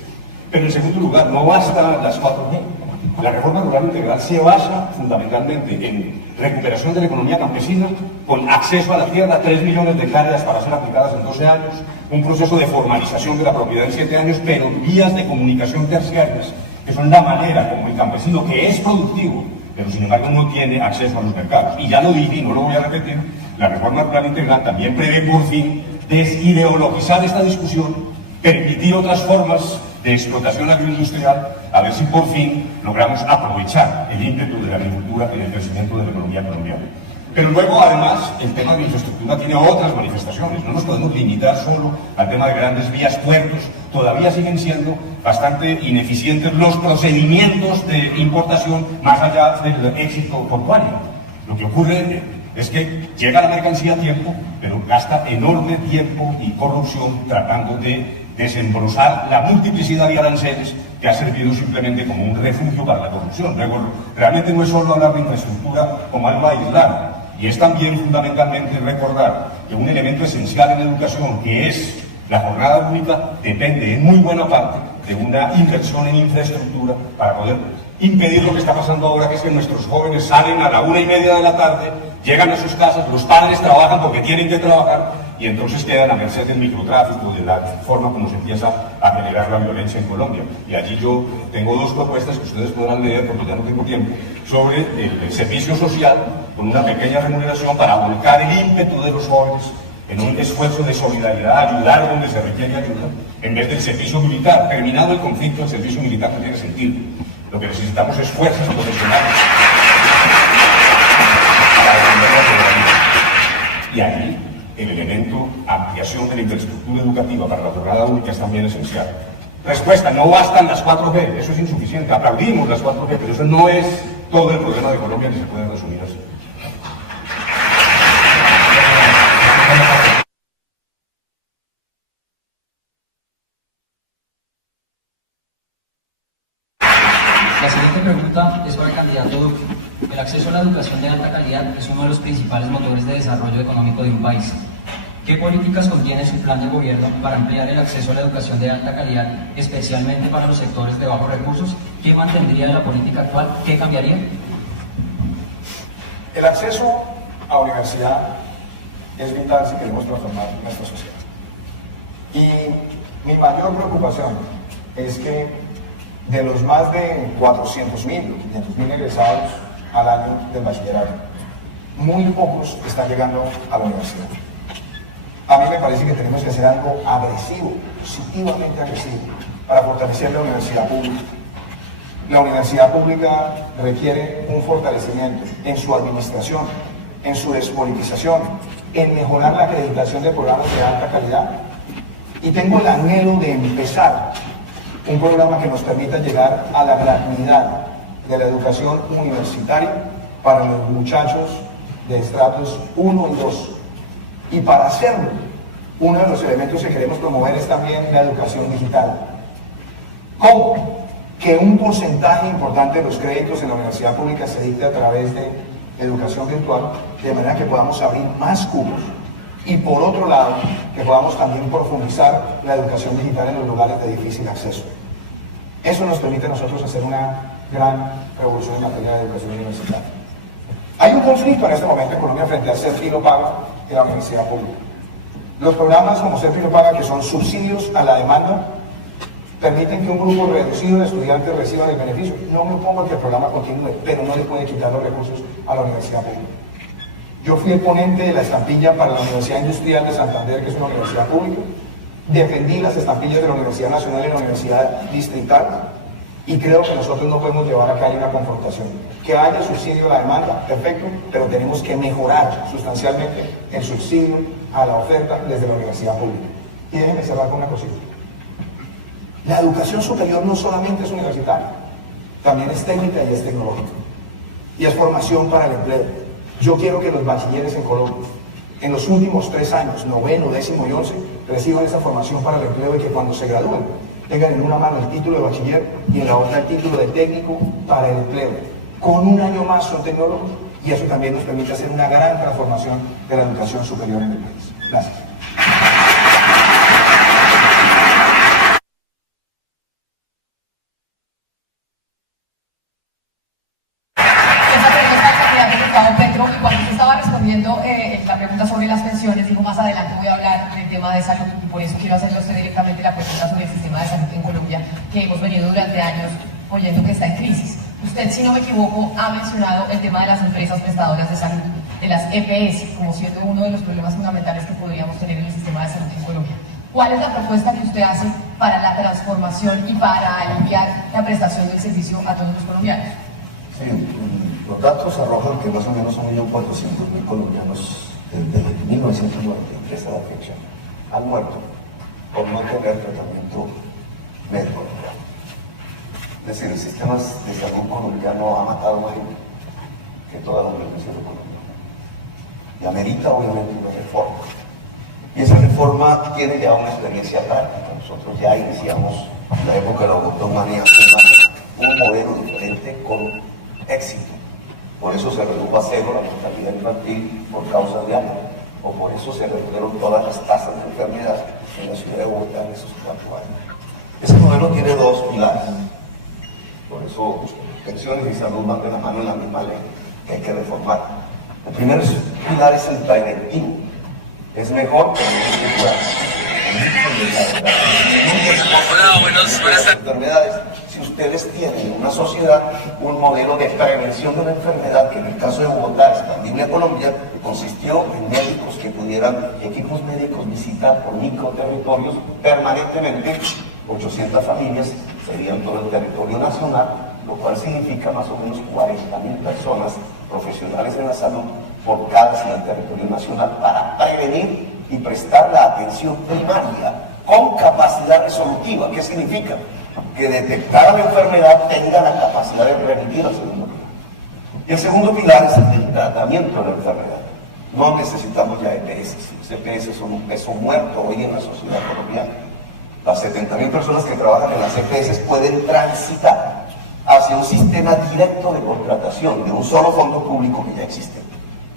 Pero en segundo lugar, no basta las 4G. La reforma rural integral se basa fundamentalmente en recuperación de la economía campesina, con acceso a la tierra, 3 millones de hectáreas para ser aplicadas en 12 años, un proceso de formalización de la propiedad en 7 años, pero vías de comunicación terciarias, que son la manera como el campesino, que es productivo, pero sin embargo no tiene acceso a los mercados. Y ya lo dije, no lo voy a repetir, la reforma rural integral también prevé por fin desideologizar esta discusión, permitir otras formas de explotación agroindustrial, a ver si por fin logramos aprovechar el ímpetu de la agricultura en el crecimiento de la economía colombiana. Pero luego, además, el tema de infraestructura tiene otras manifestaciones. No nos podemos limitar solo al tema de grandes vías, puertos. Todavía siguen siendo bastante ineficientes los procedimientos de importación más allá del éxito portuario. Lo que ocurre es que llega la mercancía a tiempo, pero gasta enorme tiempo y corrupción tratando de desembrozar la multiplicidad de aranceles que ha servido simplemente como un refugio para la corrupción. Luego, realmente no es solo hablar de infraestructura como algo aislado, y es también fundamentalmente recordar que un elemento esencial en la educación, que es la jornada única, depende en muy buena parte de una inversión en infraestructura para poder impedir lo que está pasando ahora, que es que nuestros jóvenes salen a la 1:30 de la tarde, llegan a sus casas, los padres trabajan porque tienen que trabajar y entonces quedan a merced del microtráfico, de la forma como se empieza a generar la violencia en Colombia. Y allí yo tengo 2 propuestas que ustedes podrán leer, porque ya no tengo tiempo, sobre el servicio social con una pequeña remuneración para volcar el ímpetu de los jóvenes en un esfuerzo de solidaridad, ayudar donde se requiere ayuda, en vez del servicio militar. Terminado el conflicto, el servicio militar no tiene sentido. Lo que necesitamos es fuerzas profesionales para defender la soberanía. Y ahí el elemento ampliación de la infraestructura educativa para la jornada única es también esencial. Respuesta: no bastan las 4G, eso es insuficiente. Aplaudimos las 4G, pero eso no es todo el problema de Colombia, ni se puede resumir así. La siguiente pregunta es para el candidato Duque. El acceso a la educación de alta calidad es uno de los principales motores de desarrollo económico de un país. ¿Qué políticas contiene su plan de gobierno para ampliar el acceso a la educación de alta calidad, especialmente para los sectores de bajos recursos? ¿Qué mantendría de la política actual? ¿Qué cambiaría? El acceso a la universidad es vital si queremos transformar nuestra sociedad. Y mi mayor preocupación es que de los más de 400.000 o 500.000 egresados al año del bachillerato, muy pocos están llegando a la universidad. A mí me parece que tenemos que hacer algo agresivo, positivamente agresivo, para fortalecer la universidad pública. La universidad pública requiere un fortalecimiento en su administración, en su despolitización, en mejorar la acreditación de programas de alta calidad. Y tengo el anhelo de empezar un programa que nos permita llegar a la gratuidad de la educación universitaria para los muchachos de estratos 1 y 2. Y para hacerlo, uno de los elementos que queremos promover es también la educación digital. ¿Cómo? que un porcentaje importante de los créditos en la universidad pública se dicte a través de educación virtual, de manera que podamos abrir más cupos. Y por otro lado, que podamos también profundizar la educación digital en los lugares de difícil acceso. Eso nos permite a nosotros hacer una gran revolución en materia de educación universitaria. Hay un conflicto en este momento en Colombia frente a Ser y Lo Paga en la universidad pública. Los programas como Ser y Lo Paga, que son subsidios a la demanda, permiten que un grupo reducido de estudiantes reciban el beneficio. No me opongo a que el programa continúe, pero no le puede quitar los recursos a la universidad pública. Yo fui el ponente de la estampilla para la Universidad Industrial de Santander, que es una universidad pública. Defendí las estampillas de la Universidad Nacional y la Universidad Distrital. Y creo que nosotros no podemos llevar a que haya una confrontación. Que haya subsidio a la demanda, perfecto, pero tenemos que mejorar sustancialmente el subsidio a la oferta desde la universidad pública. Y déjenme cerrar con una cosita. La educación superior no solamente es universitaria, también es técnica y es tecnológica. Y es formación para el empleo. Yo quiero que los bachilleres en Colombia, en los últimos 3 años, 9º, 10º y 11, reciban esa formación para el empleo y que cuando se gradúen tengan en una mano el título de bachiller y en la otra el título de técnico para el empleo. Con un año más son tecnólogos y eso también nos permite hacer una gran transformación de la educación superior en el país. Gracias. La pregunta sobre las pensiones, digo, más adelante voy a hablar del tema de salud y por eso quiero hacerle a usted directamente la pregunta sobre el sistema de salud en Colombia, que hemos venido durante años oyendo que está en crisis. Usted, si no me equivoco, ha mencionado el tema de las empresas prestadoras de salud, de las EPS, como siendo uno de los problemas fundamentales que podríamos tener en el sistema de salud en Colombia. ¿Cuál es la propuesta que usted hace para la transformación y para aliviar la prestación del servicio a todos los colombianos? Sí, los datos arrojan que más o menos 1.400.000 colombianos desde 1993 a la fecha han muerto por no tener tratamiento médico. Es decir, el sistema de salud colombiano ha matado más gente que toda la violencia colombiana. Y amerita obviamente una reforma. Y esa reforma tiene ya una experiencia práctica. Nosotros ya iniciamos en la época de la autonomía un modelo diferente con éxito. Por eso se redujo a 0 la mortalidad infantil por causas de hambre, o por eso se redujeron todas las tasas de enfermedad en la ciudad de Bogotá en esos 4 años. Ese modelo tiene 2 pilares. Por eso pensiones y salud van de la mano en la misma ley que hay que reformar. El primer pilar es el preventivo. Es mejor que enfermedades. Si ustedes tienen en una sociedad un modelo de prevención de una enfermedad que en el caso de Bogotá, expandible a Colombia, consistió en médicos que pudieran, equipos médicos, visitar por microterritorios permanentemente 800 familias, serían todo el territorio nacional, lo cual significa más o menos 40.000 personas profesionales en la salud por cada ciudad del territorio nacional para prevenir y prestar la atención primaria con capacidad resolutiva. ¿Qué significa? Que detectada la enfermedad tenga la capacidad de remitir al segundo pilar. Y el segundo pilar es el tratamiento de la enfermedad. No necesitamos ya EPS. Los EPS son un peso muerto hoy en la sociedad colombiana. Las 70.000 personas que trabajan en las EPS pueden transitar hacia un sistema directo de contratación de un solo fondo público que ya existe.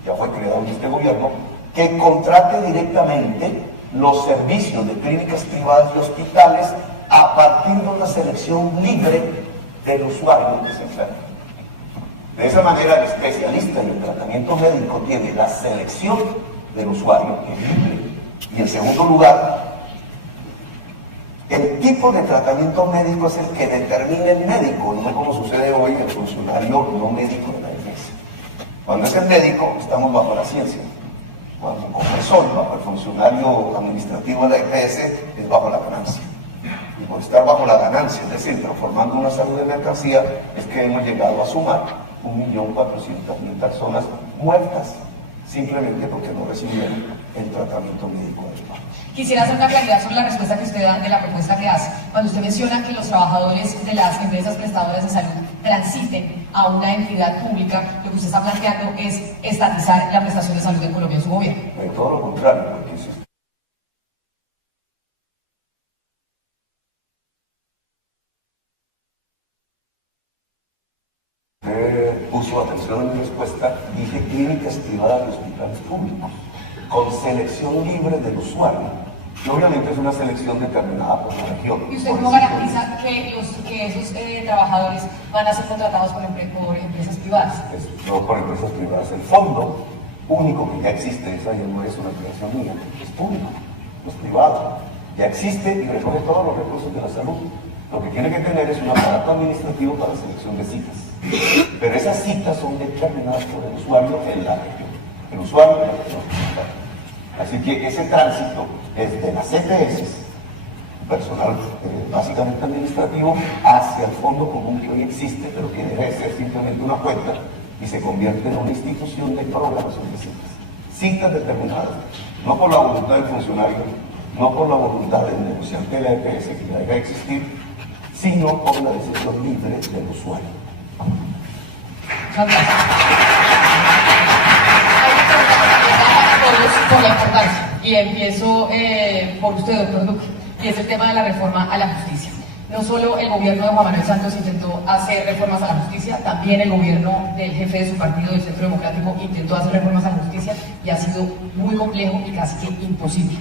Ya fue creado en este gobierno, que contrate directamente los servicios de clínicas privadas y hospitales a partir de una selección libre del usuario que se enferma. De esa manera, el especialista en el tratamiento médico tiene la selección del usuario, que es libre. Y en segundo lugar, el tipo de tratamiento médico es el que determina el médico, no como sucede hoy el funcionario no médico de la EPS. Cuando es el médico, estamos bajo la ciencia. Cuando como soy bajo el funcionario administrativo de la EPS, es bajo la ganancia. Y por estar bajo la ganancia, es decir, transformando una salud de mercancía, es que hemos llegado a sumar 1.400.000 personas muertas, simplemente porque no recibieron el tratamiento médico adecuado. Quisiera hacer una claridad sobre la respuesta que usted da de la propuesta que hace. Cuando usted menciona que los trabajadores de las empresas prestadoras de salud transiten a una entidad pública, lo que usted está planteando es estatizar la prestación de salud en Colombia en su gobierno. De todo lo contrario, porque si puso atención en mi respuesta, dije clínicas privadas y hospitales públicos, con selección libre del usuario. Y obviamente es una selección determinada por la región. ¿Y usted cómo garantiza que esos trabajadores van a ser contratados por empresas privadas? No por empresas privadas. El fondo único que ya existe, esa ya no es una creación mía, es público, no es privado. Ya existe y recoge todos los recursos de la salud. Lo que tiene que tener es un aparato administrativo para la selección de citas. Pero esas citas son determinadas por el usuario en la región. El usuario en la región. Así que ese tránsito es de las EPS, personal básicamente administrativo, hacia el fondo común que hoy existe, pero que debe ser simplemente una cuenta y se convierte en una institución de programación de citas. Citas determinadas, no por la voluntad del funcionario, no por la voluntad del negociante de la EPS que ya debe existir, sino por la decisión libre del usuario. Hay por la importancia, y empiezo por usted, doctor Duque, y es el tema de la reforma a la justicia. No solo el gobierno de Juan Manuel Santos intentó hacer reformas a la justicia, también el gobierno del jefe de su partido, del Centro Democrático, intentó hacer reformas a la justicia y ha sido muy complejo y casi que imposible.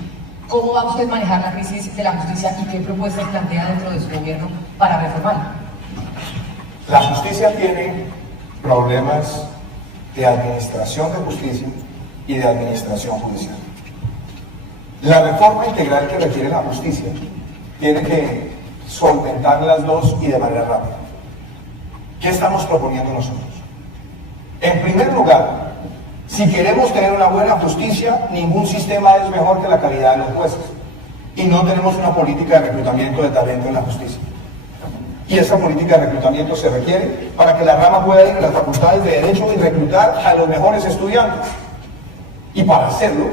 ¿Cómo va usted a manejar la crisis de la justicia y qué propuestas plantea dentro de su gobierno para reformarla? La justicia tiene problemas de administración de justicia y de administración judicial. La reforma integral que requiere la justicia tiene que solventar las dos y de manera rápida. ¿Qué estamos proponiendo nosotros? En primer lugar, si queremos tener una buena justicia, ningún sistema es mejor que la calidad de los jueces. Y no tenemos una política de reclutamiento de talento en la justicia. Y esa política de reclutamiento se requiere para que la rama pueda ir a las facultades de Derecho y reclutar a los mejores estudiantes. Y para hacerlo,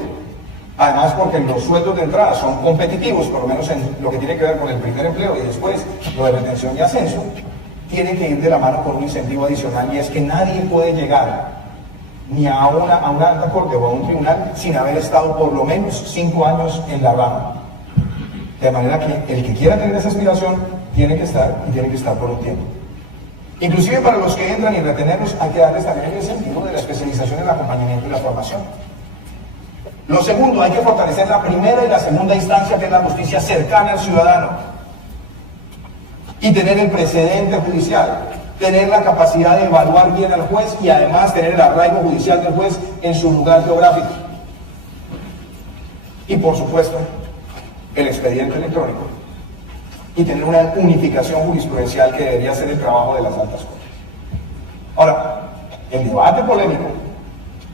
además porque los sueldos de entrada son competitivos, por lo menos en lo que tiene que ver con el primer empleo y después lo de retención y ascenso, tiene que ir de la mano con un incentivo adicional, y es que nadie puede llegar ni a una alta corte o a un tribunal sin haber estado por lo menos 5 años en la rama. De manera que el que quiera tener esa aspiración tiene que estar, y tiene que estar por un tiempo. Inclusive para los que entran y retenerlos hay que darles también el incentivo de la especialización, el acompañamiento y la formación. Lo segundo, hay que fortalecer la primera y la segunda instancia, que es la justicia cercana al ciudadano, y tener el precedente judicial, tener la capacidad de evaluar bien al juez y además tener el arraigo judicial del juez en su lugar geográfico. Y por supuesto, el expediente electrónico, y tener una unificación jurisprudencial que debería ser el trabajo de las altas cortes. Ahora, el debate polémico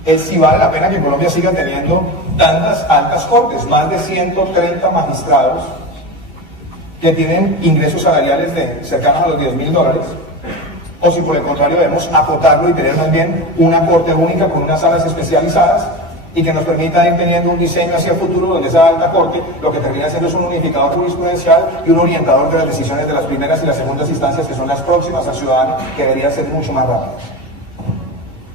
es si vale la pena que Colombia siga teniendo tantas altas cortes, más de 130 magistrados que tienen ingresos salariales cercanos a los $10.000, o si por el contrario debemos acotarlo y tener más bien una corte única con unas salas especializadas y que nos permita ir teniendo un diseño hacia el futuro donde esa alta corte lo que termina siendo es un unificador jurisprudencial y un orientador de las decisiones de las primeras y las segundas instancias, que son las próximas al ciudadano, que deberían ser mucho más rápidas.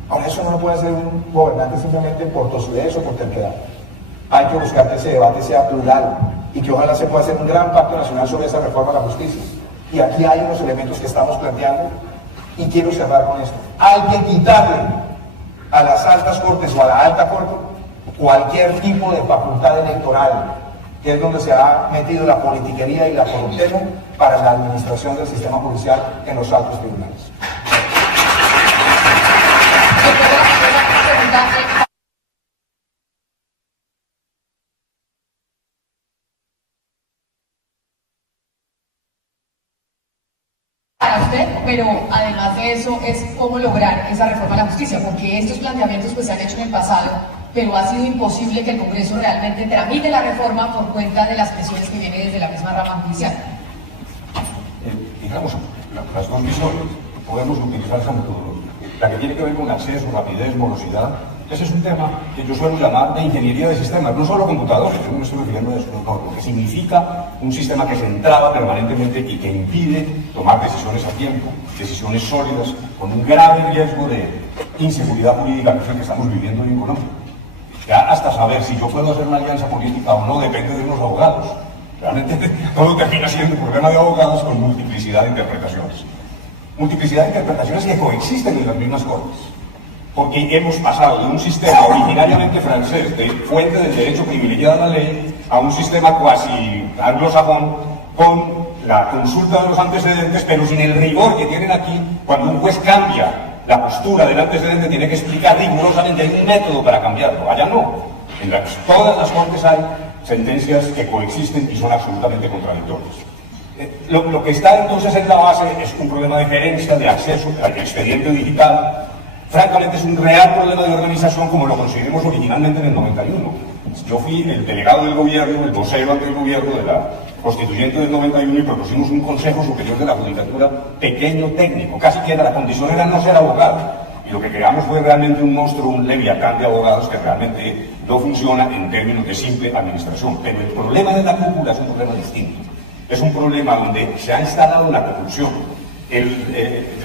Ahora, eso no lo puede hacer un gobernante simplemente por tosudez o por terquedad. Hay que buscar que ese debate sea plural y que ojalá se pueda hacer un gran pacto nacional sobre esa reforma a la justicia. Y aquí hay unos elementos que estamos planteando y quiero cerrar con esto. Hay que quitarle a las altas cortes o a la alta corte cualquier tipo de facultad electoral, que es donde se ha metido la politiquería y la corruptela para la administración del sistema judicial en los altos tribunales. Para usted, pero además de eso es cómo lograr esa reforma a la justicia, porque estos planteamientos pues se han hecho en el pasado, pero ha sido imposible que el Congreso realmente tramite la reforma por cuenta de las presiones que vienen desde la misma rama judicial. Digamos, las dos visiones, podemos utilizar esa metodología. La que tiene que ver con acceso, rapidez, morosidad, ese es un tema que yo suelo llamar de ingeniería de sistemas, no solo computadores, yo no me estoy refiriendo a eso, no, lo que significa un sistema que se entraba permanentemente y que impide tomar decisiones a tiempo, decisiones sólidas, con un grave riesgo de inseguridad jurídica, que es el que estamos viviendo hoy en Colombia. Ya hasta saber si yo puedo hacer una alianza política o no depende de unos abogados. Realmente todo termina siendo un problema de abogados con multiplicidad de interpretaciones. multiplicidad de interpretaciones que coexisten en las mismas cortes. Porque hemos pasado de un sistema originariamente francés, de fuente del derecho privilegiado a la ley, a un sistema cuasi anglosajón, con la consulta de los antecedentes, pero sin el rigor que tienen aquí. Cuando un juez cambia la postura del antecedente, tiene que explicar rigurosamente, hay un método para cambiarlo. Allá no. En todas las cortes hay sentencias que coexisten y son absolutamente contradictorias. Lo que está entonces en la base es un problema de gerencia, de acceso al expediente digital. Francamente es un real problema de organización como lo conseguimos originalmente en el 91. Yo fui el delegado del gobierno, el vocero ante el gobierno de la constituyente del 91 y propusimos un Consejo Superior de la Judicatura pequeño, técnico, casi que la condición era no ser abogado. Y lo que creamos fue realmente un monstruo, un leviatán de abogados que realmente no funciona en términos de simple administración. Pero el problema de la cúpula es un problema distinto. Es un problema donde se ha instalado la corrupción,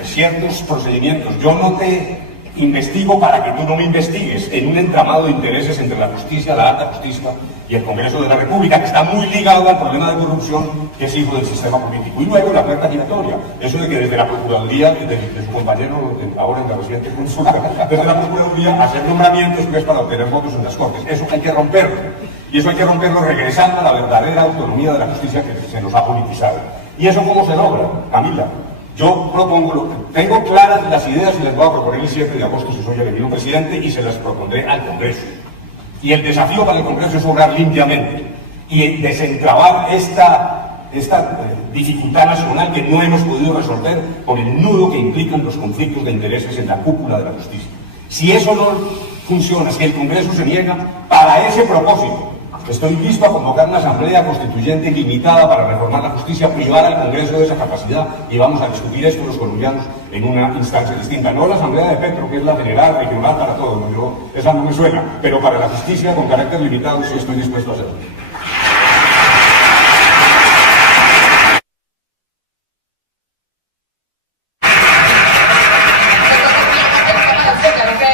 ciertos procedimientos. Yo no te investigo para que tú no me investigues, en un entramado de intereses entre la justicia, la alta justicia y el Congreso de la República, que está muy ligado al problema de corrupción que es hijo del sistema político. Y luego la puerta giratoria, eso de que desde la Procuraduría, de su compañero ahora en la reciente consulta, desde la Procuraduría hacer nombramientos pues, para obtener votos en las Cortes, eso hay que romperlo. Y eso hay que romperlo regresando a la verdadera autonomía de la justicia que se nos ha politizado. ¿Y eso cómo se logra, Camila? Yo propongo, tengo claras las ideas y las voy a proponer el 7 de agosto si soy elegido presidente y se las propondré al Congreso. Y el desafío para el Congreso es obrar limpiamente y desentrabar esta dificultad nacional que no hemos podido resolver por el nudo que implican los conflictos de intereses en la cúpula de la justicia. Si eso no funciona, si el Congreso se niega, para ese propósito, estoy listo a convocar una asamblea constituyente limitada para reformar la justicia, privar al Congreso de esa capacidad y vamos a discutir esto los colombianos en una instancia distinta. No la asamblea de Petro, que es la general, regional para todos, ¿no? Esa no me suena, pero para la justicia con carácter limitado sí estoy dispuesto a hacerlo.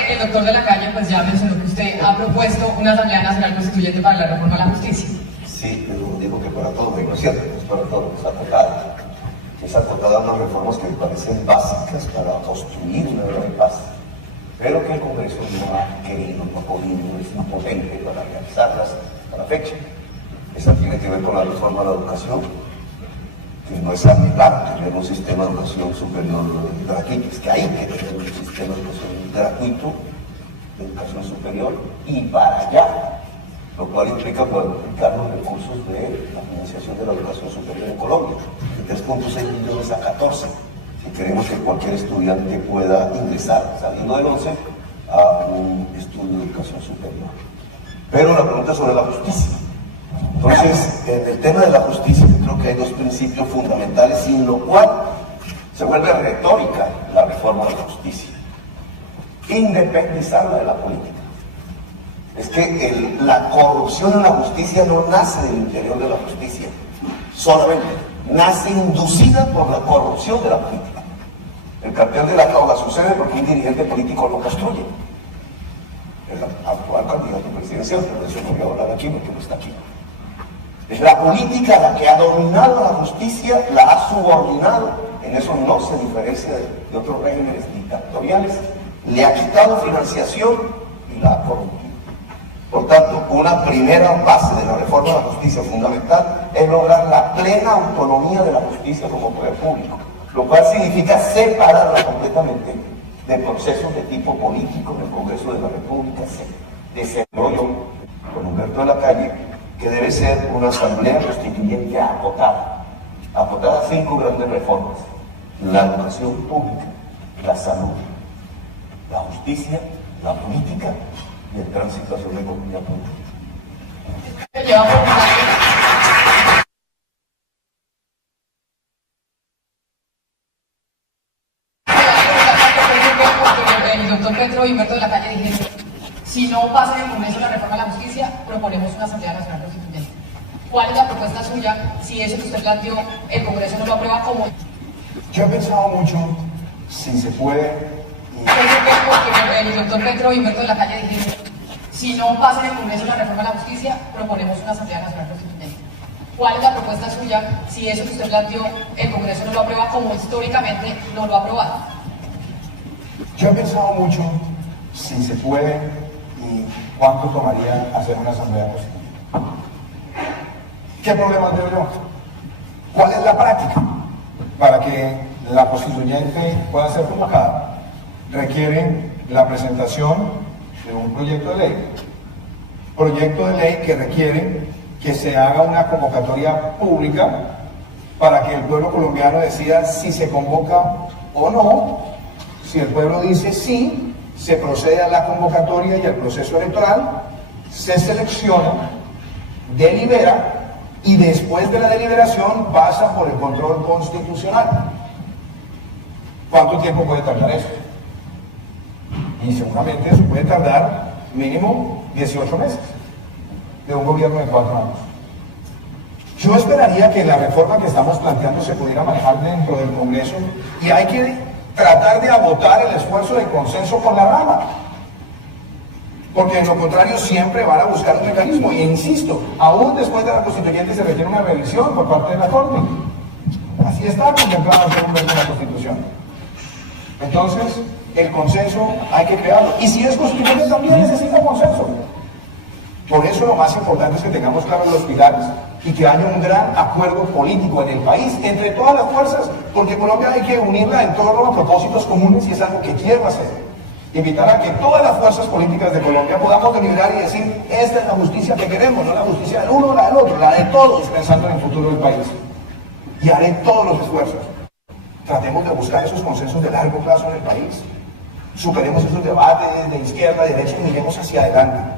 El doctor de la Calle pues ya mencionó que usted ha propuesto una Asamblea Nacional Constituyente para la reforma a la justicia. Sí, pero digo que para todo, no es cierto, es para todo, es acotada. Es acotada a unas reformas que me parecen básicas para construir una nueva paz, pero que el Congreso no ha querido, no ha podido, es impotente para realizarlas a la fecha. Esa tiene que ver con la reforma de la educación, que no es anular tener un sistema de educación superior gratuito, es que hay que tener un sistema de educación gratuito, de educación superior, y para allá, lo cual implica multiplicar los recursos de la financiación de la educación superior en Colombia, de 3.6 millones a 14, si queremos que cualquier estudiante pueda ingresar, saliendo del 11, a un estudio de educación superior. Pero la pregunta es sobre la justicia. Entonces, en el tema de la justicia, creo que hay dos principios fundamentales, sin lo cual se vuelve retórica la reforma de la justicia. Independizarla de la política. Es que la corrupción en la justicia no nace del interior de la justicia, solamente nace inducida por la corrupción de la política. El cartel de la droga sucede porque un dirigente político lo construye. El actual candidato presidencial, pero de eso no voy a hablar aquí porque no está aquí. Es la política la que ha dominado la justicia, la ha subordinado, en eso no se diferencia de otros regímenes dictatoriales, le ha quitado financiación y la ha corrompido. Por tanto, una primera base de la reforma de la justicia fundamental es lograr la plena autonomía de la justicia como poder público, lo cual significa separarla completamente de procesos de tipo político en el Congreso de la República, de desarrollo con Humberto de la Calle, que debe ser una asamblea constituyente acotada a 5 grandes reformas: la educación pública, la salud, la justicia, la política y el tránsito hacia una economía pública. El doctor Petro y Humberto de la Calle dijeron: si no pasa en el Congreso la reforma a la justicia, proponemos una Asamblea Nacional Constituyente. ¿Cuál es la propuesta suya si eso que usted planteó el Congreso no lo aprueba como? Yo he pensado mucho si se puede. El doctor Petro y Humberto de la Calle dijeron: si no pasa en el Congreso la reforma a la justicia, proponemos una Asamblea Nacional Constituyente. ¿Cuál es la propuesta suya si eso que usted planteó el Congreso no lo aprueba como históricamente no lo ha aprobado? Yo he pensado mucho si se puede y cuánto tomaría hacer una asamblea constituyente. ¿Qué problemas veo yo? ¿Cuál es la práctica para que la constituyente pueda ser convocada? Requiere la presentación de un proyecto de ley. Proyecto de ley que requiere que se haga una convocatoria pública para que el pueblo colombiano decida si se convoca o no. Si el pueblo dice sí, se procede a la convocatoria y al proceso electoral, se selecciona, delibera y después de la deliberación pasa por el control constitucional. ¿Cuánto tiempo puede tardar eso? Y seguramente eso puede tardar mínimo 18 meses de un gobierno de 4 años. Yo esperaría que la reforma que estamos planteando se pudiera manejar dentro del Congreso y hay que tratar de agotar el esfuerzo de consenso con la rama, porque en lo contrario siempre van a buscar un mecanismo, y insisto, aún después de la constituyente se requiere una revisión por parte de la Corte. Así está contemplado en la Constitución. Entonces, el consenso hay que crearlo, y si es constituyente también necesita consenso. Por eso lo más importante es que tengamos claros los pilares y que haya un gran acuerdo político en el país, entre todas las fuerzas, porque Colombia hay que unirla en torno a propósitos comunes y es algo que quiero hacer. Invitar a que todas las fuerzas políticas de Colombia podamos deliberar y decir, esta es la justicia que queremos, no la justicia del uno o la del otro, la de todos, pensando en el futuro del país. Y haré todos los esfuerzos. Tratemos de buscar esos consensos de largo plazo en el país. Superemos esos debates de izquierda, de derecha y miremos hacia adelante.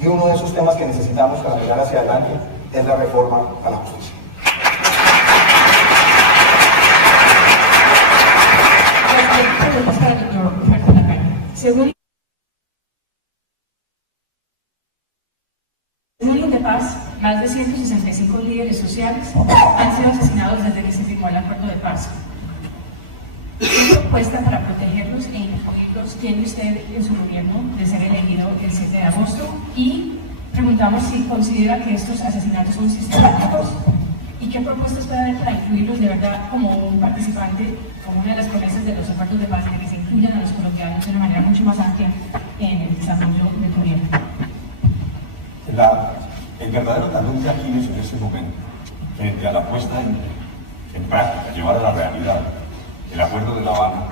Y uno de esos temas que necesitamos para mirar hacia adelante es la reforma a la justicia. Según de Paz, más de 165 líderes sociales han sido asesinados desde que se firmó el acuerdo de paz. ¿Qué propuesta para protegerlos e incluirlos tiene usted en su gobierno de ser elegido el 7 de agosto? Y preguntamos si considera que estos asesinatos son sistemáticos y qué propuestas puede haber para incluirlos de verdad como un participante, como una de las promesas de los acuerdos de paz, de que se incluyan a los colombianos de una manera mucho más amplia en el desarrollo del gobierno. El verdadero talón de Aquiles en ese momento, frente a la puesta en práctica, llevar a la realidad el acuerdo de La Habana,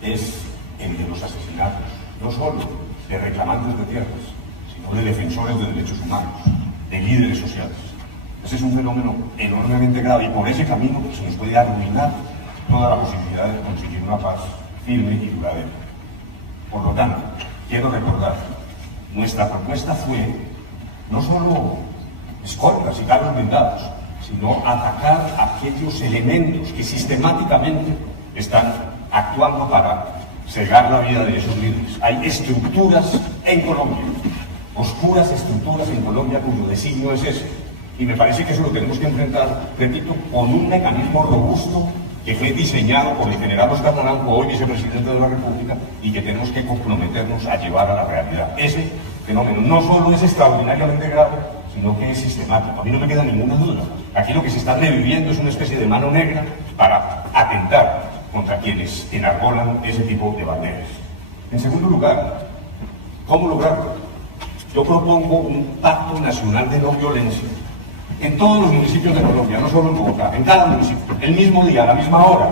es el de los asesinatos, no solo de reclamantes de tierras, sino de defensores de derechos humanos, de líderes sociales. Ese es un fenómeno enormemente grave y por ese camino se nos puede arruinar toda la posibilidad de conseguir una paz firme y duradera. Por lo tanto, quiero recordar, nuestra propuesta fue no solo escoltas y carros blindados, sino atacar aquellos elementos que sistemáticamente están actuando para cegar la vida de esos líderes. Hay estructuras en Colombia, oscuras estructuras en Colombia cuyo designio es ese. Y me parece que eso lo tenemos que enfrentar, repito, con un mecanismo robusto que fue diseñado por el general Oscar Naranjo, hoy vicepresidente de la República, y que tenemos que comprometernos a llevar a la realidad. Ese fenómeno no solo es extraordinariamente grave, sino que es sistemático. A mí no me queda ninguna duda. Aquí lo que se está reviviendo es una especie de mano negra para atentar contra quienes enarbolan ese tipo de banderas. En segundo lugar, ¿cómo lograrlo? Yo propongo un pacto nacional de no violencia en todos los municipios de Colombia, no solo en Bogotá, en cada municipio, el mismo día, a la misma hora,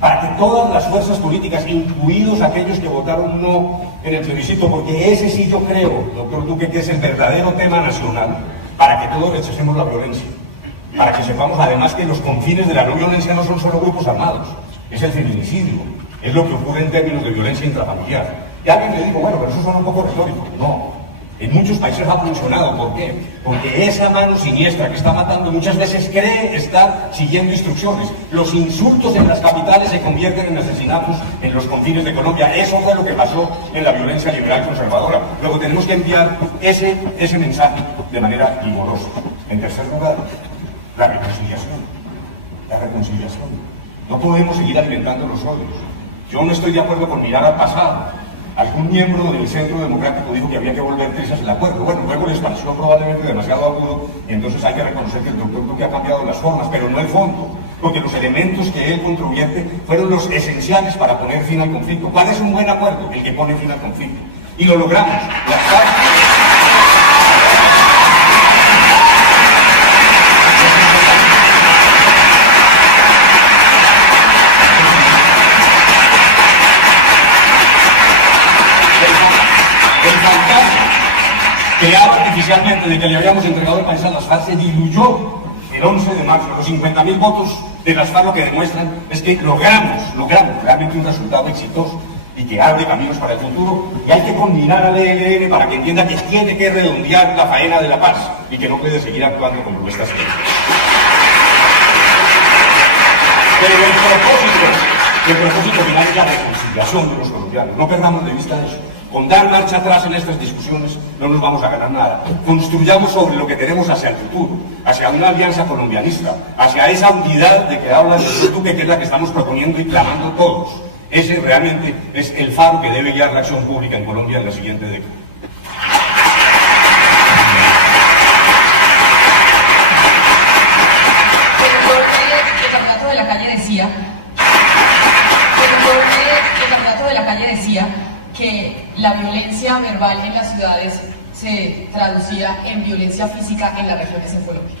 para que todas las fuerzas políticas, incluidos aquellos que votaron no en el plebiscito, porque ese sí yo creo, doctor Duque, que es el verdadero tema nacional, para que todos rechacemos la violencia, para que sepamos además que los confines de la no violencia no son solo grupos armados, es el feminicidio, es lo que ocurre en términos de violencia intrafamiliar. Y alguien le dijo, bueno, pero eso suena un poco retórico. No. En muchos países ha funcionado. ¿Por qué? Porque esa mano siniestra que está matando muchas veces cree estar siguiendo instrucciones. Los insultos en las capitales se convierten en asesinatos en los confines de Colombia. Eso fue lo que pasó en la violencia liberal conservadora. Luego tenemos que enviar ese mensaje de manera vigorosa. En tercer lugar, la reconciliación. La reconciliación. No podemos seguir alimentando los odios. Yo no estoy de acuerdo con mirar al pasado. algún miembro del Centro Democrático dijo que había que volver trizas el acuerdo. Bueno, luego les pareció probablemente demasiado agudo y entonces hay que reconocer que el doctor Duque ha cambiado las formas, pero no el fondo, porque los elementos que él contribuye fueron los esenciales para poner fin al conflicto. ¿Cuál es un buen acuerdo? El que pone fin al conflicto. Y lo logramos. Las FARC... creado artificialmente de que le habíamos entregado el país a las FARC se diluyó el 11 de marzo. Los 50.000 votos de las FARC lo que demuestran es que logramos realmente un resultado exitoso y que abre caminos para el futuro, y hay que combinar al ELN para que entienda que tiene que redondear la faena de la paz y que no puede seguir actuando como lo está haciendo. Pero el propósito final es la reconciliación de los colombianos. No perdamos de vista eso. Con dar marcha atrás en estas discusiones no nos vamos a ganar nada. Construyamos sobre lo que tenemos hacia el futuro, hacia una alianza colombianista, hacia esa unidad de que habla el doctor Duque, que es la que estamos proponiendo y clamando todos. Ese realmente es el faro que debe guiar la acción pública en Colombia en la siguiente década. El candidato de la calle decía que la violencia verbal en las ciudades se traducía en violencia física en las regiones en Colombia.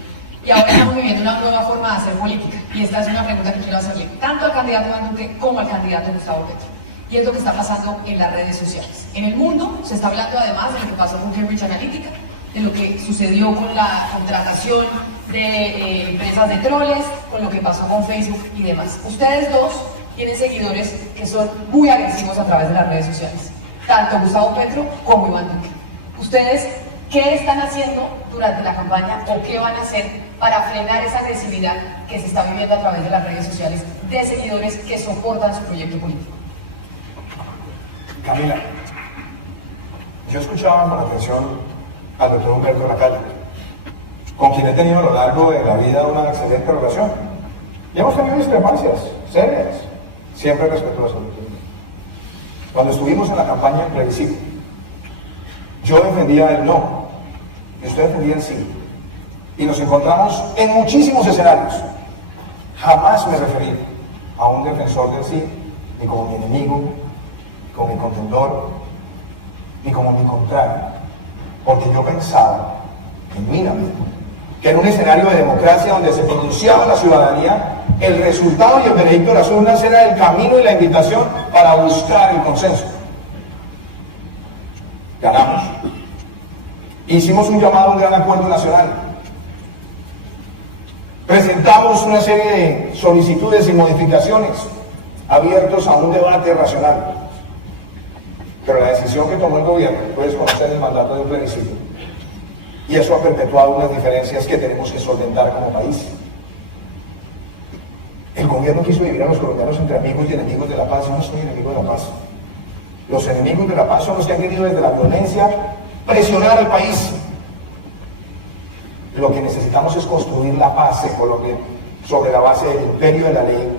Y ahora estamos viviendo una nueva forma de hacer política. Y esta es una pregunta que quiero hacerle tanto al candidato Iván Duque como al candidato Gustavo Petro. Y es lo que está pasando en las redes sociales. En el mundo se está hablando además de lo que pasó con Cambridge Analytica, de lo que sucedió con la contratación de empresas de troles, con lo que pasó con Facebook y demás. Ustedes dos tienen seguidores que son muy agresivos a través de las redes sociales, tanto Gustavo Petro como Iván Duque. ¿Ustedes qué están haciendo durante la campaña o qué van a hacer para frenar esa agresividad que se está viviendo a través de las redes sociales de seguidores que soportan su proyecto político? Camila, yo escuchaba con atención al doctor Humberto Lacalle, con quien he tenido a lo largo de la vida una excelente relación. Y hemos tenido discrepancias serias, siempre respetuosas. Cuando estuvimos en la campaña en plebiscito, yo defendía el no, y usted defendía el sí. Y nos encontramos en muchísimos escenarios. Jamás me referí a un defensor del sí, ni como mi enemigo, como mi contendor, ni como mi contrario. Porque yo pensaba, en mi vida, que en un escenario de democracia donde se pronunciaba la ciudadanía, el resultado y el veredicto de las urnas era el camino y la invitación para buscar el consenso. Ganamos. Hicimos un llamado a un gran acuerdo nacional. Presentamos una serie de solicitudes y modificaciones abiertos a un debate racional. Pero la decisión que tomó el gobierno fue desconocer el mandato de un plebiscito. Y eso ha perpetuado unas diferencias que tenemos que solventar como país. El gobierno quiso dividir a los colombianos entre amigos y enemigos de la paz. Yo no soy enemigo de la paz. Los enemigos de la paz son los que han querido desde la violencia presionar al país. Lo que necesitamos es construir la paz en Colombia sobre la base del imperio de la ley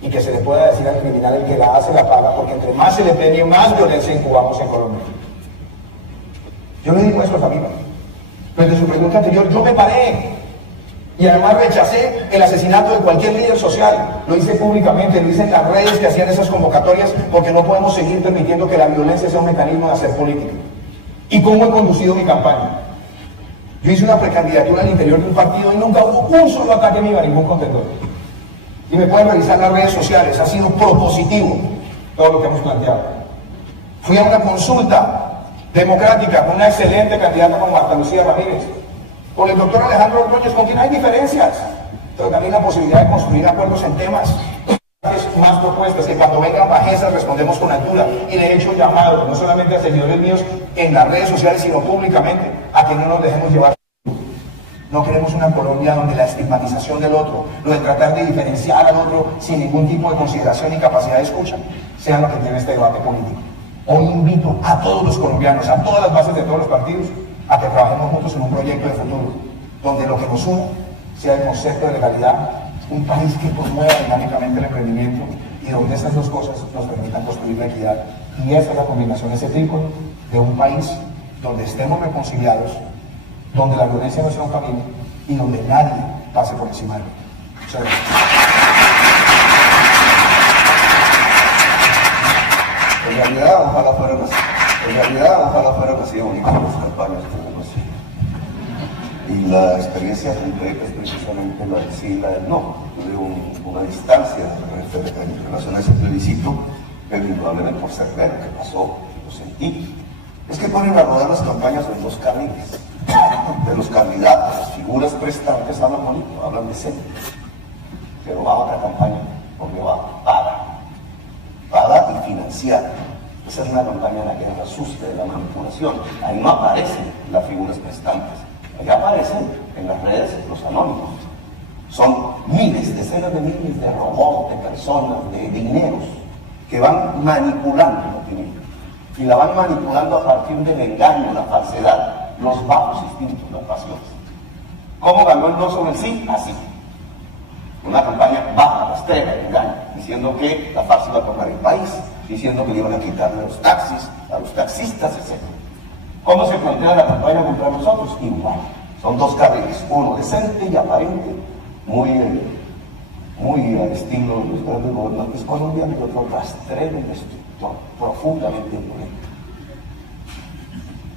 y que se le pueda decir al criminal el que la hace la paga, porque entre más se le premie, más violencia incubamos en Colombia. Yo le digo eso a Camila. Pero de su pregunta anterior, yo me paré y además rechacé el asesinato de cualquier líder social. Lo hice públicamente, lo hice en las redes que hacían esas convocatorias, porque no podemos seguir permitiendo que la violencia sea un mecanismo de hacer política. ¿Y cómo he conducido mi campaña? Yo hice una precandidatura al interior de un partido y nunca hubo un solo ataque mío a ningún contendor. Y me pueden revisar las redes sociales, ha sido propositivo todo lo que hemos planteado. Fui a una consulta democrática con una excelente candidata como Marta Lucía Ramírez, con el doctor Alejandro Ordóñez, con quien hay diferencias, pero también la posibilidad de construir acuerdos en temas, más propuestas, que cuando vengan bajezas respondemos con altura. Y le he hecho llamado, no solamente a seguidores míos en las redes sociales, sino públicamente, a que no nos dejemos llevar. No queremos una Colombia donde la estigmatización del otro, lo de tratar de diferenciar al otro sin ningún tipo de consideración ni capacidad de escucha, sea lo que tiene este debate político. Hoy invito a todos los colombianos, a todas las bases de todos los partidos, a que trabajemos juntos en un proyecto de futuro, donde lo que nos une sea el concepto de legalidad, un país que promueva dinámicamente el emprendimiento y donde esas dos cosas nos permitan construir la equidad Y esa es la combinación, ese trípode de un país donde estemos reconciliados, donde la violencia no sea un camino y donde nadie pase por encima de él. Muchas gracias. En realidad, ojalá fueran así bonitas las campañas que tenemos. Y la experiencia concreta es precisamente la del sí y la del no. Tuve una distancia en relación a ese plebiscito, pero indudablemente por ser ver lo que pasó, lo sentí. Es que ponen a rodar las campañas en dos carriles. De los candidatos, las figuras prestantes hablan bonito, hablan decente. Pero va a otra campaña, porque va paga y financiada. Esa es una campaña en la guerra sucia de la manipulación. Ahí no aparecen las figuras prestantes. Ahí aparecen en las redes los anónimos. Son miles, decenas de miles de robots, de personas, de dineros que van manipulando la opinión. Y la van manipulando a partir del engaño, la falsedad, los bajos instintos, las pasiones. ¿Cómo ganó el no sobre el sí? Así. Una campaña baja, rastrera, engaño, diciendo que la paz iba a tomar el país, diciendo que le iban a quitarle los taxis, a los taxistas, etc. ¿Cómo se plantea la campaña contra nosotros? Igual. Son dos carriles, uno decente y aparente, muy al estilo de los grandes gobernantes colombianos, y otro rastrero y destructor, profundamente violento.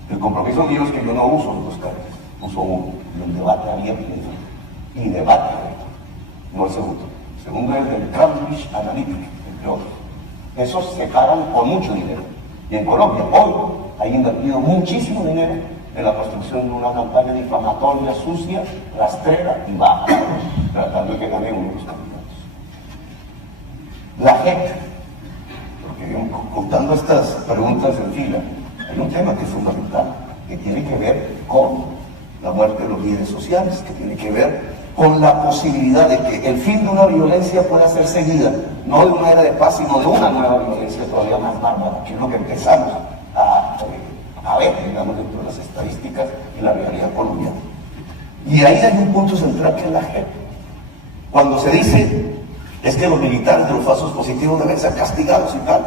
El compromiso mío es que yo no uso los dos carriles, uso uno, el debate abierto y debate abierto, no el segundo. El segundo es el del Cambridge Analytica, entre otros. Esos se pagan con mucho dinero. Y en Colombia, hoy, hay invertido muchísimo dinero en la construcción de una campaña difamatoria, sucia, rastrera y baja, tratando de que gane uno de los candidatos. La gente, porque contando estas preguntas en fila, hay un tema que es fundamental, que tiene que ver con la muerte de los líderes sociales, que tiene que ver con la posibilidad de que el fin de una violencia pueda ser seguida, no de una era de paz, sino de una nueva violencia todavía más bárbara, que es lo que empezamos a ver, digamos, dentro de las estadísticas y la realidad colombiana. Y ahí hay un punto central que es la gente. Cuando se dice, es que los militares de los falsos positivos deben ser castigados y tal,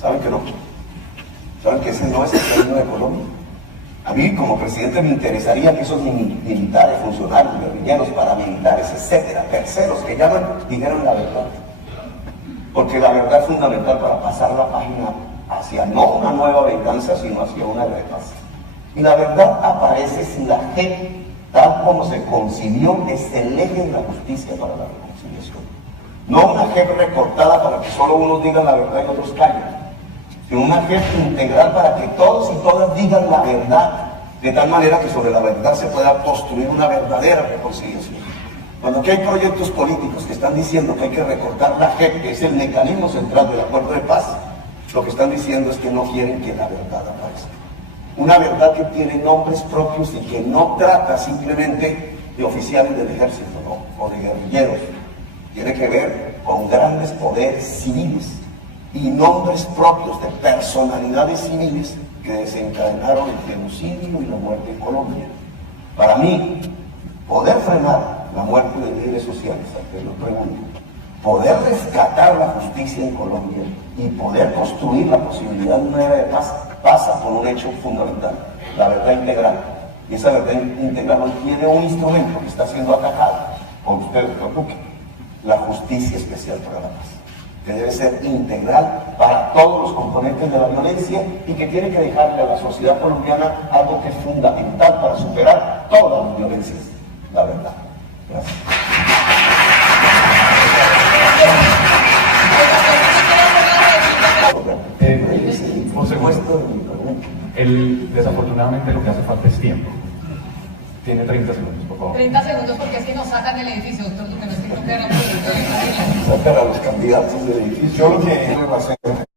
¿saben que no? ¿Saben que ese no es el camino de Colombia? A mí, como presidente, me interesaría que esos militares, funcionarios, guerrilleros, paramilitares, etcétera, terceros que llaman, dijeran la verdad. Porque la verdad es fundamental para pasar la página hacia no una nueva venganza, sino hacia una era de paz. Y la verdad aparece si la JEP, tal como se concibió, es el eje de la justicia para la reconciliación. No una JEP recortada para que solo unos digan la verdad y otros callen, sino una JEP integral para que todos y todas digan la verdad, de tal manera que sobre la verdad se pueda construir una verdadera reconciliación. Cuando aquí hay proyectos políticos que están diciendo que hay que recortar la JEP, que es el mecanismo central del acuerdo de paz, lo que están diciendo es que no quieren que la verdad aparezca. Una verdad que tiene nombres propios y que no trata simplemente de oficiales del ejército, ¿no? O de guerrilleros. Tiene que ver con grandes poderes civiles y nombres propios de personalidades civiles que desencadenaron el genocidio y la muerte en Colombia. Para mí, poder frenar la muerte de líderes sociales, ante lo pregunto, poder rescatar la justicia en Colombia y poder construir la posibilidad de una era de paz pasa por un hecho fundamental, la verdad integral. Y esa verdad integral hoy tiene un instrumento que está siendo atacado por ustedes, la justicia especial para la paz, que debe ser integral para todos los componentes de la violencia y que tiene que dejarle a la sociedad colombiana algo que es fundamental para superar todas las violencias, la verdad. Gracias. Por supuesto, desafortunadamente lo que hace falta es tiempo. Tiene 30 segundos, por favor. 30 segundos porque es que nos sacan del edificio, doctor Duque, no es que no queda Sacar a los candidatos del edificio. Yo lo que